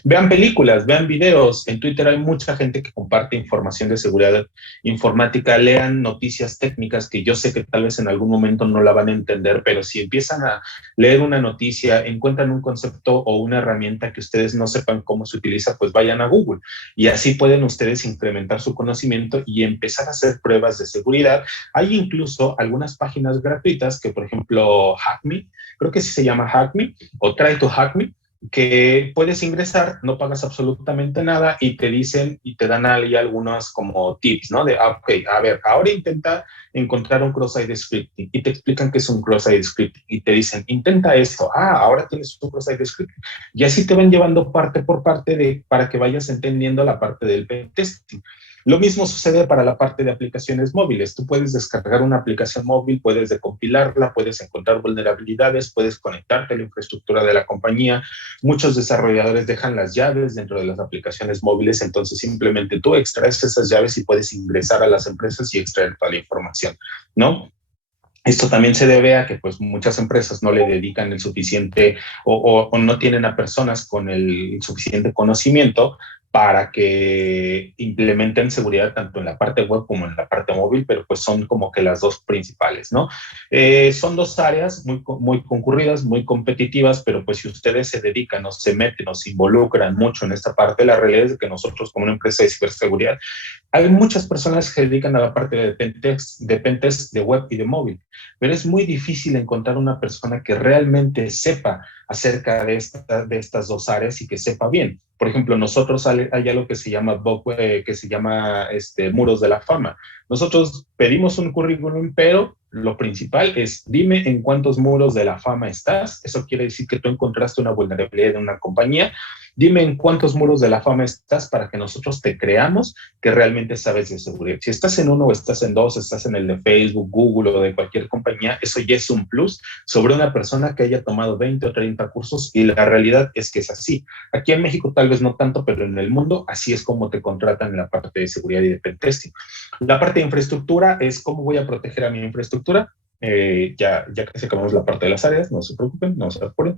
vean películas, vean videos. En Twitter hay mucha gente que comparte información de seguridad informática, lean noticias técnicas que yo sé que tal vez en algún momento no la van a entender, pero si empiezan a leer una noticia, encuentran un concepto o una herramienta que ustedes no sepan cómo se utiliza, pues vayan a Google y así pueden ustedes incrementar su conocimiento y empezar a hacer pruebas de seguridad. Hay incluso algunas páginas gratuitas que, por ejemplo, HackMe, creo que sí se llama HackMe o Try to Hack Me, que puedes ingresar, no pagas absolutamente nada y te dicen y te dan ahí algunos como tips, ¿no? De, ok, a ver, ahora intenta encontrar un cross-site scripting y te explican qué es un cross-site scripting y te dicen, intenta esto, ahora tienes un cross-site scripting y así te van llevando parte por parte para que vayas entendiendo la parte del pentesting. Lo mismo sucede para la parte de aplicaciones móviles. Tú puedes descargar una aplicación móvil, puedes decompilarla, puedes encontrar vulnerabilidades, puedes conectarte a la infraestructura de la compañía. Muchos desarrolladores dejan las llaves dentro de las aplicaciones móviles, entonces simplemente tú extraes esas llaves y puedes ingresar a las empresas y extraer toda la información, ¿no? Esto también se debe a que pues, muchas empresas no le dedican el suficiente o no tienen a personas con el suficiente conocimiento para que implementen seguridad tanto en la parte web como en la parte móvil, pero pues son como que las dos principales, ¿no? Son dos áreas muy concurridas, muy competitivas, pero pues si ustedes se dedican o se meten o se involucran mucho en esta parte, la realidad es que nosotros como una empresa de ciberseguridad, hay muchas personas que se dedican a la parte de pentest de web y de móvil, pero es muy difícil encontrar una persona que realmente sepa acerca de estas dos áreas y que sepa bien. Por ejemplo, nosotros hay algo que se llama muros de la fama. Nosotros pedimos un currículum, pero lo principal es dime en cuántos muros de la fama estás. Eso quiere decir que tú encontraste una vulnerabilidad en una compañía. Dime en cuántos muros de la fama estás para que nosotros te creamos que realmente sabes de seguridad. Si estás en uno o estás en dos, estás en el de Facebook, Google o de cualquier compañía, eso ya es un plus sobre una persona que haya tomado 20 o 30 cursos y la realidad es que es así. Aquí en México tal vez no tanto, pero en el mundo así es como te contratan en la parte de seguridad y de pentesting. La parte de infraestructura es cómo voy a proteger a mi infraestructura. Ya que acabamos la parte de las áreas, no se preocupen, no se apuren.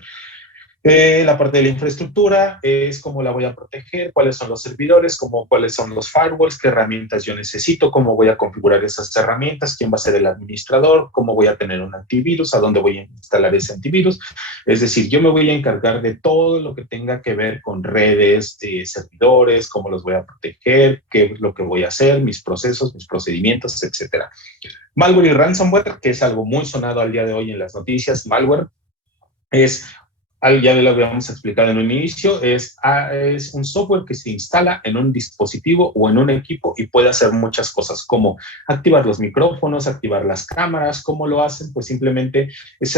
La parte de la infraestructura es cómo la voy a proteger, cuáles son los servidores, cuáles son los firewalls, qué herramientas yo necesito, cómo voy a configurar esas herramientas, quién va a ser el administrador, cómo voy a tener un antivirus, a dónde voy a instalar ese antivirus. Es decir, yo me voy a encargar de todo lo que tenga que ver con redes, servidores, cómo los voy a proteger, qué es lo que voy a hacer, mis procesos, mis procedimientos, etcétera. Malware y ransomware, que es algo muy sonado al día de hoy en las noticias. Malware es, ya lo habíamos explicado en un inicio, es un software que se instala en un dispositivo o en un equipo y puede hacer muchas cosas, como activar los micrófonos, activar las cámaras. ¿Cómo lo hacen? Pues simplemente es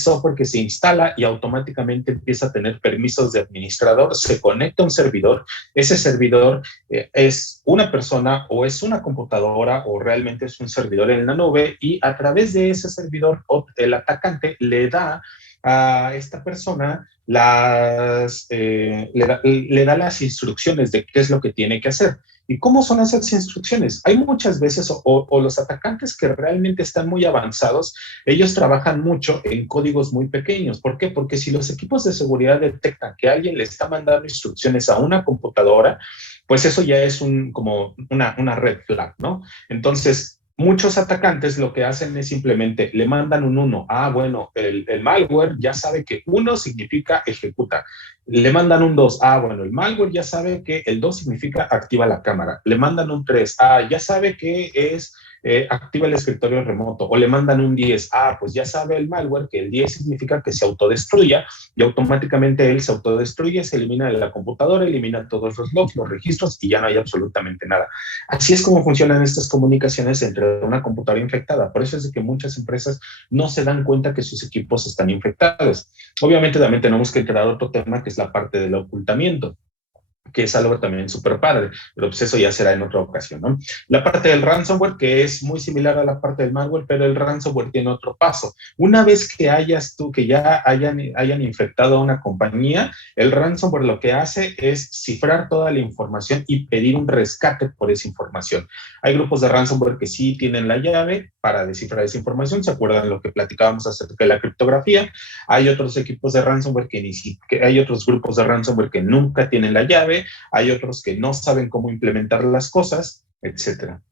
software que se instala y automáticamente empieza a tener permisos de administrador, se conecta a un servidor, ese servidor es una persona o es una computadora o realmente es un servidor en la nube, y a través de ese servidor el atacante le da a esta persona le da las instrucciones de qué es lo que tiene que hacer. ¿Y cómo son esas instrucciones? Hay muchas veces, o los atacantes que realmente están muy avanzados, ellos trabajan mucho en códigos muy pequeños. ¿Por qué? Porque si los equipos de seguridad detectan que alguien le está mandando instrucciones a una computadora, pues eso ya es como una red flag, ¿no? Entonces, muchos atacantes lo que hacen es simplemente le mandan un 1. Bueno, el malware ya sabe que 1 significa ejecuta. Le mandan un 2. Bueno, el malware ya sabe que el 2 significa activa la cámara. Le mandan un 3. Ya sabe que es activa el escritorio remoto. O le mandan un 10. Pues ya sabe el malware que el 10 significa que se autodestruya, y automáticamente él se autodestruye, se elimina de la computadora, elimina todos los logs, los registros, y ya no hay absolutamente nada. Así es como funcionan estas comunicaciones entre una computadora infectada. Por eso es de que muchas empresas no se dan cuenta que sus equipos están infectados. Obviamente también tenemos que entrar a otro tema, que es la parte del ocultamiento, que es algo también súper padre, pero pues eso ya será en otra ocasión, ¿no? La parte del ransomware, que es muy similar a la parte del malware, pero el ransomware tiene otro paso. Una vez que que ya hayan infectado a una compañía, el ransomware lo que hace es cifrar toda la información y pedir un rescate por esa información. Hay grupos de ransomware que sí tienen la llave para descifrar esa información. ¿Se acuerdan lo que platicábamos acerca de la criptografía? Hay otros equipos de ransomware hay otros grupos de ransomware que nunca tienen la llave. Hay otros que no saben cómo implementar las cosas, etcétera.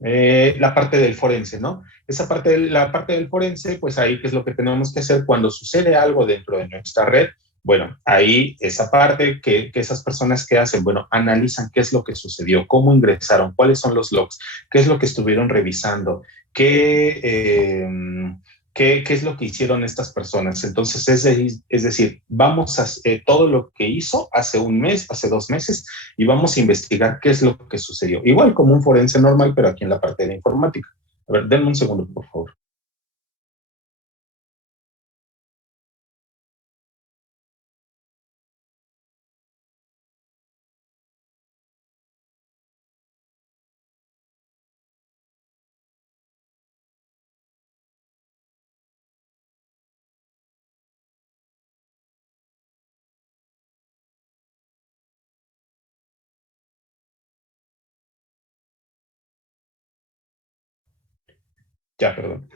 La parte del forense, ¿no? La parte del forense, pues ahí, ¿qué es lo que tenemos que hacer cuando sucede algo dentro de nuestra red? Bueno, ahí esa parte que esas personas que hacen, bueno, analizan qué es lo que sucedió, cómo ingresaron, cuáles son los logs, qué es lo que estuvieron revisando, qué es lo que hicieron estas personas. Entonces, es decir, vamos a todo lo que hizo hace un mes, hace 2 meses, y vamos a investigar qué es lo que sucedió. Igual como un forense normal, pero aquí en la parte de la informática. A ver, denme un segundo, por favor. Ya, perdón.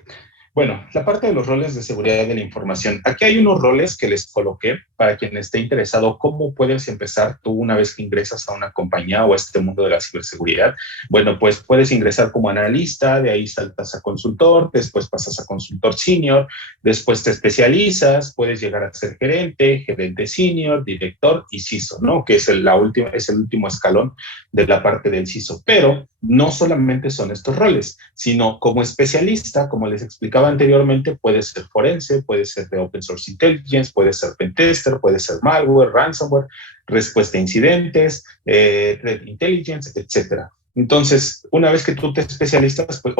Bueno, la parte de los roles de seguridad de la información. Aquí hay unos roles que les coloqué para quien esté interesado. ¿Cómo puedes empezar tú una vez que ingresas a una compañía o a este mundo de la ciberseguridad? Bueno, pues puedes ingresar como analista, de ahí saltas a consultor, después pasas a consultor senior, después te especializas, puedes llegar a ser gerente senior, director y CISO, ¿no? Que es el último escalón de la parte del CISO. Pero no solamente son estos roles, sino como especialista, como les explicaba anteriormente, puede ser forense, puede ser de Open Source Intelligence, puede ser pentester, puede ser malware, ransomware, respuesta a incidentes, Threat Intelligence, etcétera. Entonces, una vez que tú te especializas, pues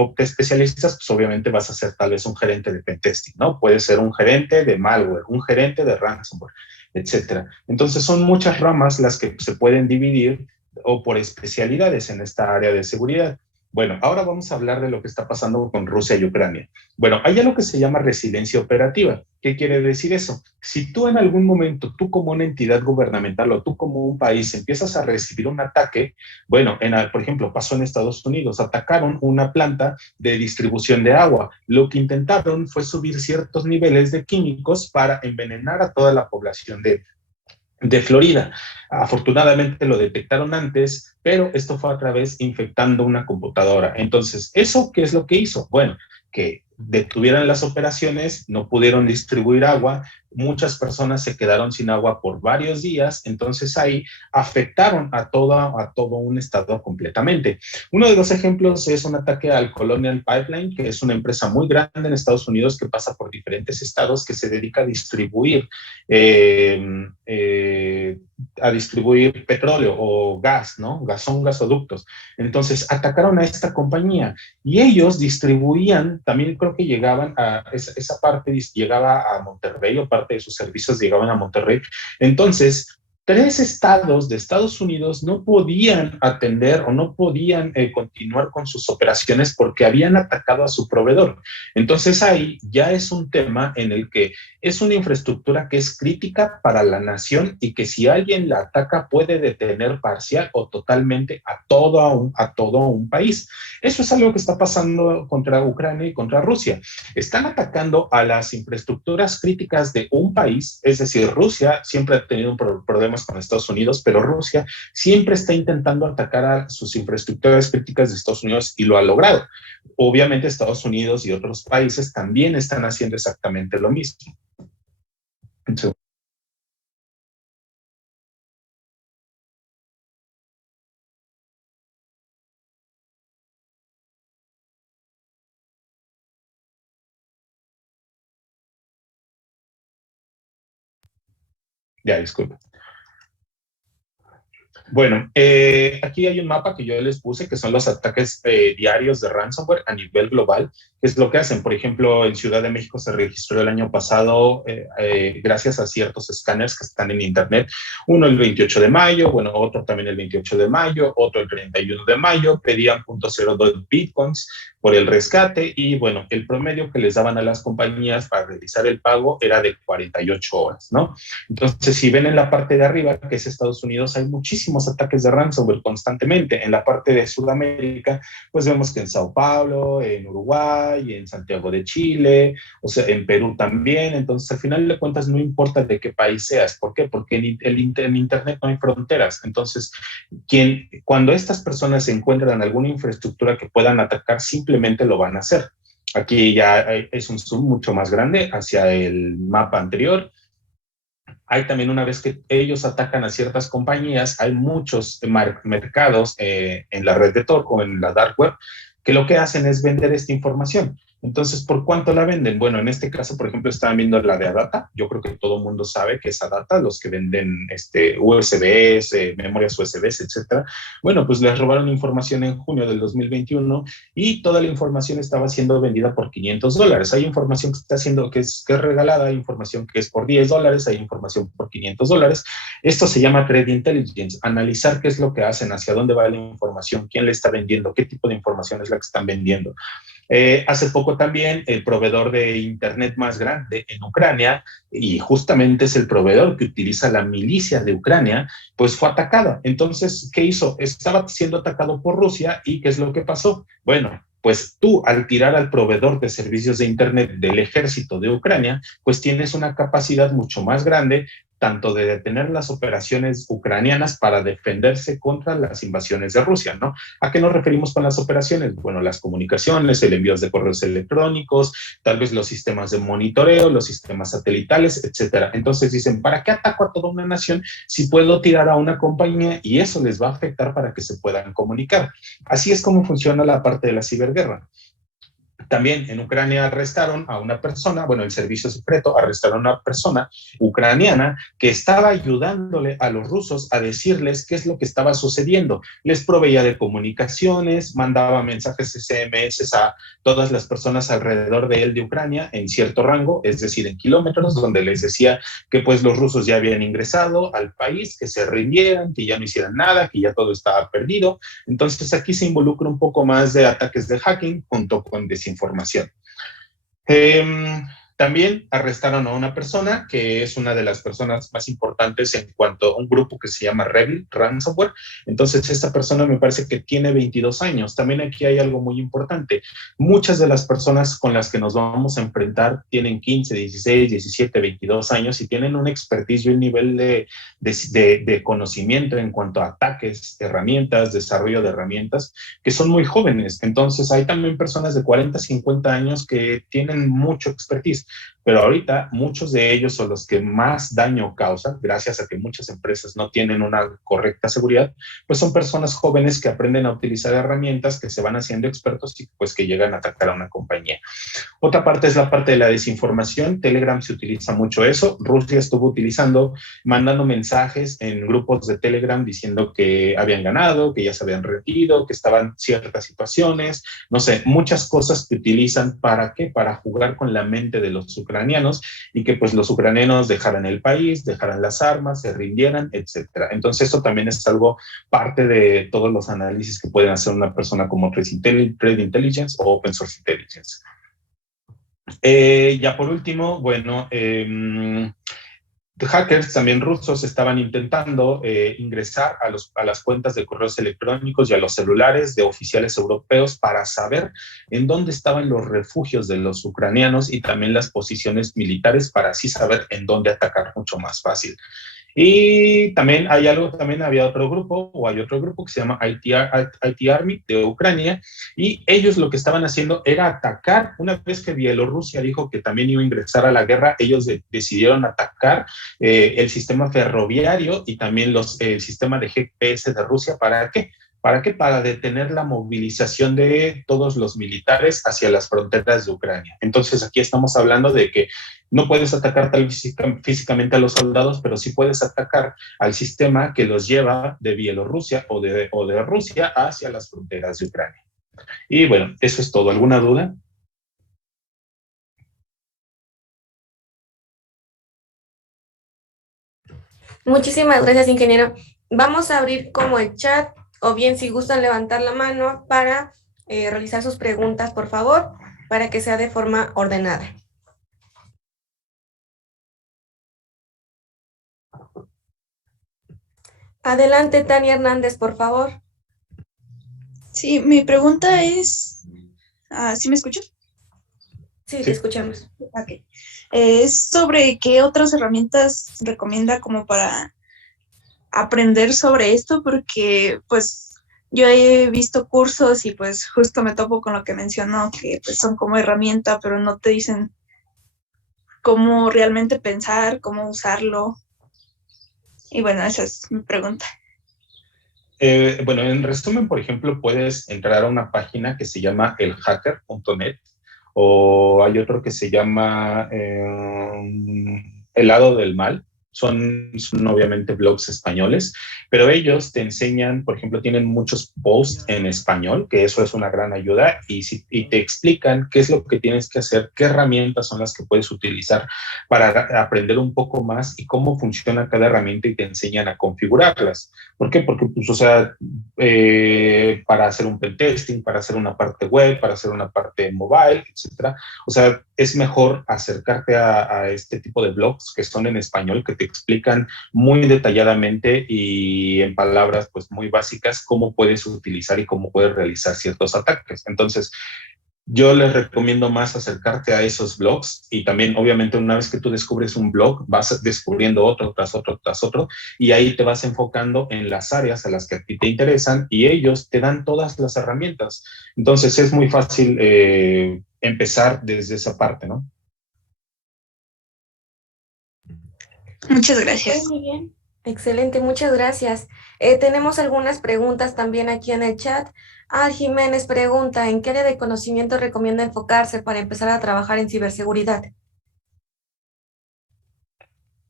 obviamente vas a ser tal vez un gerente de pentesting, ¿no? Puede ser un gerente de malware, un gerente de ransomware, etcétera. Entonces, son muchas ramas las que se pueden dividir o por especialidades en esta área de seguridad. Bueno, ahora vamos a hablar de lo que está pasando con Rusia y Ucrania. Bueno, hay algo que se llama resiliencia operativa. ¿Qué quiere decir eso? Si tú en algún momento, tú como una entidad gubernamental o tú como un país empiezas a recibir un ataque, bueno, por ejemplo, pasó en Estados Unidos, atacaron una planta de distribución de agua. Lo que intentaron fue subir ciertos niveles de químicos para envenenar a toda la población de Florida. Afortunadamente lo detectaron antes, pero esto fue a través infectando una computadora. Entonces, ¿eso qué es lo que hizo? Bueno, que detuvieran las operaciones, no pudieron distribuir agua, muchas personas se quedaron sin agua por varios días, entonces ahí afectaron a todo un estado completamente. Uno de los ejemplos es un ataque al Colonial Pipeline, que es una empresa muy grande en Estados Unidos que pasa por diferentes estados, que se dedica a distribuir petróleo o gas, ¿no? Son gasoductos. Entonces atacaron a esta compañía y ellos distribuían, también creo que llegaban a esa parte, llegaba a Monterrey o parte de sus servicios llegaban a Monterrey. Entonces, 3 estados de Estados Unidos no podían atender o no podían continuar con sus operaciones porque habían atacado a su proveedor. Entonces ahí ya es un tema en el que es una infraestructura que es crítica para la nación y que si alguien la ataca puede detener parcial o totalmente a todo un país. Eso es algo que está pasando contra Ucrania y contra Rusia. Están atacando a las infraestructuras críticas de un país, es decir, Rusia siempre ha tenido problemas con Estados Unidos, pero Rusia siempre está intentando atacar a sus infraestructuras críticas de Estados Unidos y lo ha logrado. Obviamente Estados Unidos y otros países también están haciendo exactamente lo mismo. Ya, disculpa. Bueno, aquí hay un mapa que yo les puse, que son los ataques diarios de ransomware a nivel global, que es lo que hacen. Por ejemplo, en Ciudad de México se registró el año pasado, gracias a ciertos escáneres que están en Internet, uno el 28 de mayo, bueno, otro también el 28 de mayo, otro el 31 de mayo, pedían 0.02 bitcoins por el rescate y bueno, el promedio que les daban a las compañías para realizar el pago era de 48 horas, ¿no? Entonces, si ven en la parte de arriba, que es Estados Unidos, hay muchísimos ataques de ransomware constantemente. En la parte de Sudamérica, pues vemos que en Sao Paulo, en Uruguay, en Santiago de Chile, o sea, en Perú también. Entonces, al final de cuentas, no importa de qué país seas. ¿Por qué? Porque en Internet no hay fronteras. Entonces, cuando estas personas encuentran alguna infraestructura que puedan atacar, simplemente lo van a hacer. Aquí ya es un zoom mucho más grande hacia el mapa anterior. Hay también, una vez que ellos atacan a ciertas compañías, hay muchos mercados en la red de Tor o en la dark web que lo que hacen es vender esta información. Entonces, ¿por cuánto la venden? Bueno, en este caso, por ejemplo, estaban viendo la de Adata. Yo creo que todo el mundo sabe que es Adata, los que venden USBs, memorias USBs, etcétera. Bueno, pues les robaron información en junio del 2021 y toda la información estaba siendo vendida por $500. Hay información que está haciendo que es regalada, hay información que es por $10, hay información por $500. Esto se llama Trade Intelligence, analizar qué es lo que hacen, hacia dónde va la información, quién le está vendiendo, qué tipo de información es la que están vendiendo. Hace poco también el proveedor de Internet más grande en Ucrania, y justamente es el proveedor que utiliza la milicia de Ucrania, pues fue atacado. Entonces, ¿qué hizo? Estaba siendo atacado por Rusia y ¿qué es lo que pasó? Bueno, pues tú al tirar al proveedor de servicios de Internet del ejército de Ucrania, pues tienes una capacidad mucho más grande tanto de detener las operaciones ucranianas para defenderse contra las invasiones de Rusia, ¿no? ¿A qué nos referimos con las operaciones? Bueno, las comunicaciones, el envío de correos electrónicos, tal vez los sistemas de monitoreo, los sistemas satelitales, etcétera. Entonces dicen, ¿para qué ataco a toda una nación si puedo tirar a una compañía y eso les va a afectar para que se puedan comunicar? Así es como funciona la parte de la ciberguerra. También en Ucrania arrestaron a una persona, bueno, el servicio secreto arrestaron a una persona ucraniana que estaba ayudándole a los rusos a decirles qué es lo que estaba sucediendo. Les proveía de comunicaciones, mandaba mensajes SMS a todas las personas alrededor de él de Ucrania en cierto rango, es decir, en kilómetros, donde les decía que pues los rusos ya habían ingresado al país, que se rindieran, que ya no hicieran nada, que ya todo estaba perdido. Entonces aquí se involucra un poco más de ataques de hacking junto con desinformación. También arrestaron a una persona que es una de las personas más importantes en cuanto a un grupo que se llama Revil Ransomware. Entonces, esta persona me parece que tiene 22 años. También aquí hay algo muy importante. Muchas de las personas con las que nos vamos a enfrentar tienen 15, 16, 17, 22 años y tienen un expertise y un nivel de conocimiento en cuanto a ataques, herramientas, desarrollo de herramientas, que son muy jóvenes. Entonces, hay también personas de 40, 50 años que tienen mucho expertise. Pero ahorita muchos de ellos son los que más daño causan, gracias a que muchas empresas no tienen una correcta seguridad, pues son personas jóvenes que aprenden a utilizar herramientas, que se van haciendo expertos y pues que llegan a atacar a una compañía. Otra parte es la parte de la desinformación. Telegram se utiliza mucho eso. Rusia estuvo utilizando, mandando mensajes en grupos de Telegram diciendo que habían ganado, que ya se habían rendido, que estaban ciertas situaciones, no sé, muchas cosas que utilizan para ¿qué? Para jugar con la mente de los ucranianos y que pues los ucranianos dejaran el país, dejaran las armas, se rindieran, etcétera. Entonces esto también es algo parte de todos los análisis que pueden hacer una persona como Threat Intelligence o Open Source Intelligence. Ya por último, bueno, hackers también rusos estaban intentando ingresar a las cuentas de correos electrónicos y a los celulares de oficiales europeos para saber en dónde estaban los refugios de los ucranianos y también las posiciones militares para así saber en dónde atacar mucho más fácil. Y también había otro grupo, o hay otro grupo que se llama IT Army de Ucrania, y ellos lo que estaban haciendo era atacar. Una vez que Bielorrusia dijo que también iba a ingresar a la guerra, ellos decidieron atacar el sistema ferroviario y también el sistema de GPS de Rusia. ¿Para qué? ¿Para qué? Para detener la movilización de todos los militares hacia las fronteras de Ucrania. Entonces aquí estamos hablando de que no puedes atacar tal físicamente a los soldados, pero sí puedes atacar al sistema que los lleva de Bielorrusia o de Rusia hacia las fronteras de Ucrania. Y bueno, eso es todo. ¿Alguna duda? Muchísimas gracias, ingeniero. Vamos a abrir como el chat, o bien si gustan levantar la mano para realizar sus preguntas, por favor, para que sea de forma ordenada. Adelante, Tania Hernández, por favor. Sí, mi pregunta es, ¿sí me escucho? Sí, te escuchamos. Ok. Es sobre qué otras herramientas recomienda como para aprender sobre esto, porque pues yo he visto cursos y pues justo me topo con lo que mencionó, que pues son como herramienta, pero no te dicen cómo realmente pensar, cómo usarlo. Y bueno, esa es mi pregunta. Bueno, en resumen, por ejemplo, puedes entrar a una página que se llama elhacker.net o hay otro que se llama El lado del mal. Son obviamente blogs españoles, pero ellos te enseñan, por ejemplo, tienen muchos posts en español, que eso es una gran ayuda, y te explican qué es lo que tienes que hacer, qué herramientas son las que puedes utilizar para aprender un poco más y cómo funciona cada herramienta y te enseñan a configurarlas. ¿Por qué? Porque, pues, o sea, para hacer un pentesting, para hacer una parte web, para hacer una parte mobile, etcétera. O sea, es mejor acercarte a este tipo de blogs que son en español, que te explican muy detalladamente y en palabras pues muy básicas cómo puedes utilizar y cómo puedes realizar ciertos ataques. Entonces, yo les recomiendo más acercarte a esos blogs y también, obviamente, una vez que tú descubres un blog, vas descubriendo otro tras otro tras otro y ahí te vas enfocando en las áreas a las que a ti te interesan y ellos te dan todas las herramientas. Entonces, es muy fácil empezar desde esa parte, ¿no? Muchas gracias. Muy bien. Excelente, muchas gracias. Tenemos algunas preguntas también aquí en el chat. Al Jiménez pregunta, ¿en qué área de conocimiento recomienda enfocarse para empezar a trabajar en ciberseguridad?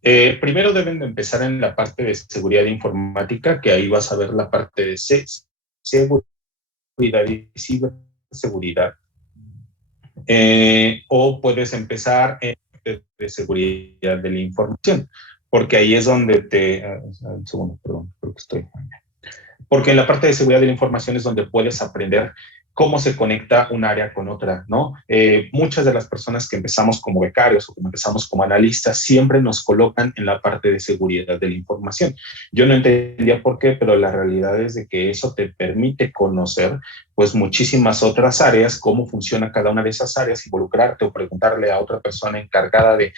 Primero deben de empezar en la parte de seguridad informática, que ahí vas a ver la parte de seguridad y ciberseguridad. O puedes empezar en de seguridad de la información, porque ahí es donde un segundo, perdón, creo que estoy... Porque en la parte de seguridad de la información es donde puedes aprender cómo se conecta un área con otra, ¿no? Muchas de las personas que empezamos como becarios o como empezamos como analistas siempre nos colocan en la parte de seguridad de la información. Yo no entendía por qué, pero la realidad es de que eso te permite conocer pues muchísimas otras áreas, cómo funciona cada una de esas áreas, involucrarte o preguntarle a otra persona encargada de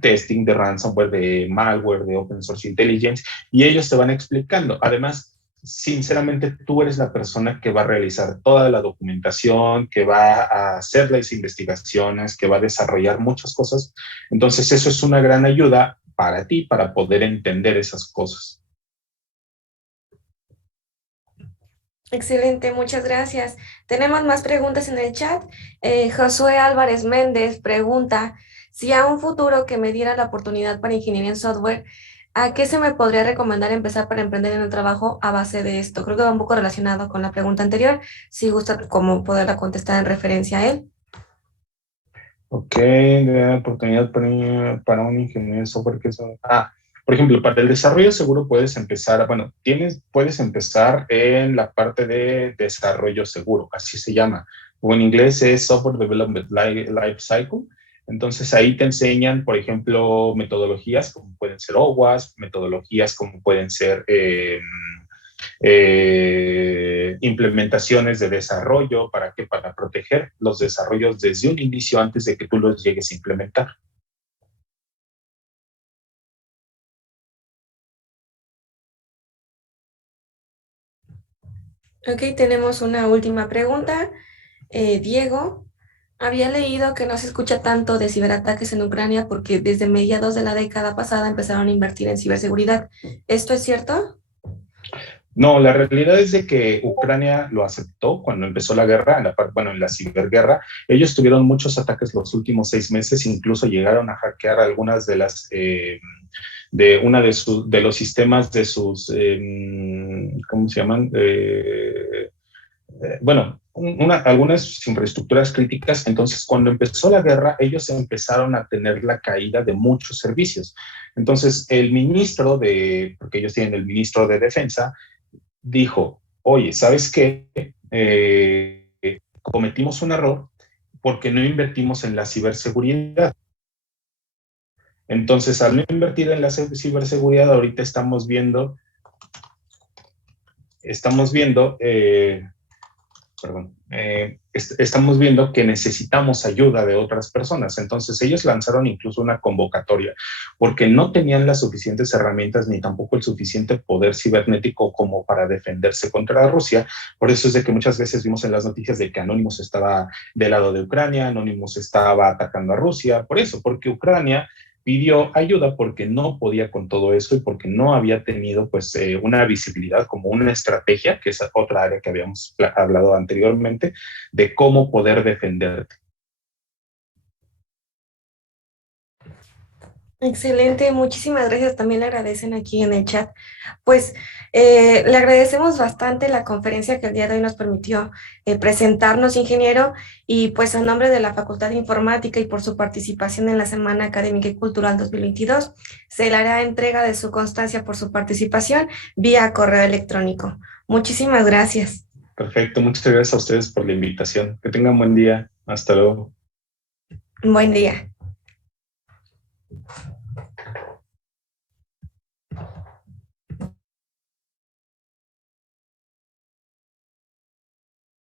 testing, de ransomware, de malware, de open source intelligence, y ellos te van explicando. Además, sinceramente tú eres la persona que va a realizar toda la documentación, que va a hacer las investigaciones, que va a desarrollar muchas cosas. Entonces eso es una gran ayuda para ti, para poder entender esas cosas. Excelente, muchas gracias. Tenemos más preguntas en el chat. Josué Álvarez Méndez pregunta, si a un futuro que me diera la oportunidad para ingeniería en software, ¿a qué se me podría recomendar empezar para emprender en el trabajo a base de esto? Creo que va un poco relacionado con la pregunta anterior. Si gusta, como poderla contestar en referencia a él. Ok, de oportunidad para un ingeniero de software que eso... por ejemplo, para el desarrollo seguro puedes empezar, bueno, puedes empezar en la parte de desarrollo seguro, así se llama. O en inglés es Software Development Life Cycle. Entonces ahí te enseñan, por ejemplo, metodologías como pueden ser OWASP, metodologías como pueden ser implementaciones de desarrollo. ¿Para qué? Para proteger los desarrollos desde un inicio antes de que tú los llegues a implementar. Ok, tenemos una última pregunta. Diego, había leído que no se escucha tanto de ciberataques en Ucrania porque desde mediados de la década pasada empezaron a invertir en ciberseguridad. ¿Esto es cierto? No, la realidad es de que Ucrania lo aceptó cuando empezó la guerra, en la ciberguerra. Ellos tuvieron muchos ataques los últimos 6 meses, incluso llegaron a hackear algunas de las de los sistemas de sus ¿cómo se llaman? Algunas infraestructuras críticas. Entonces, cuando empezó la guerra, ellos empezaron a tener la caída de muchos servicios. Entonces, porque ellos tienen el ministro de Defensa, dijo, oye, ¿sabes qué? Cometimos un error porque no invertimos en la ciberseguridad. Entonces, al no invertir en la ciberseguridad, ahorita estamos viendo estamos viendo que necesitamos ayuda de otras personas. Entonces ellos lanzaron incluso una convocatoria porque no tenían las suficientes herramientas ni tampoco el suficiente poder cibernético como para defenderse contra Rusia. Por eso es de que muchas veces vimos en las noticias de que Anonymous estaba del lado de Ucrania, Anonymous estaba atacando a Rusia. Por eso, porque Ucrania pidió ayuda porque no podía con todo eso y porque no había tenido pues una visibilidad como una estrategia, que es otra área que habíamos hablado anteriormente, de cómo poder defenderte. Excelente, muchísimas gracias. También le agradecen aquí en el chat. Pues le agradecemos bastante la conferencia que el día de hoy nos permitió presentarnos, ingeniero, y pues en nombre de la Facultad de Informática y por su participación en la Semana Académica y Cultural 2022, se le hará entrega de su constancia por su participación vía correo electrónico. Muchísimas gracias. Perfecto, muchas gracias a ustedes por la invitación. Que tengan buen día. Hasta luego. Buen día.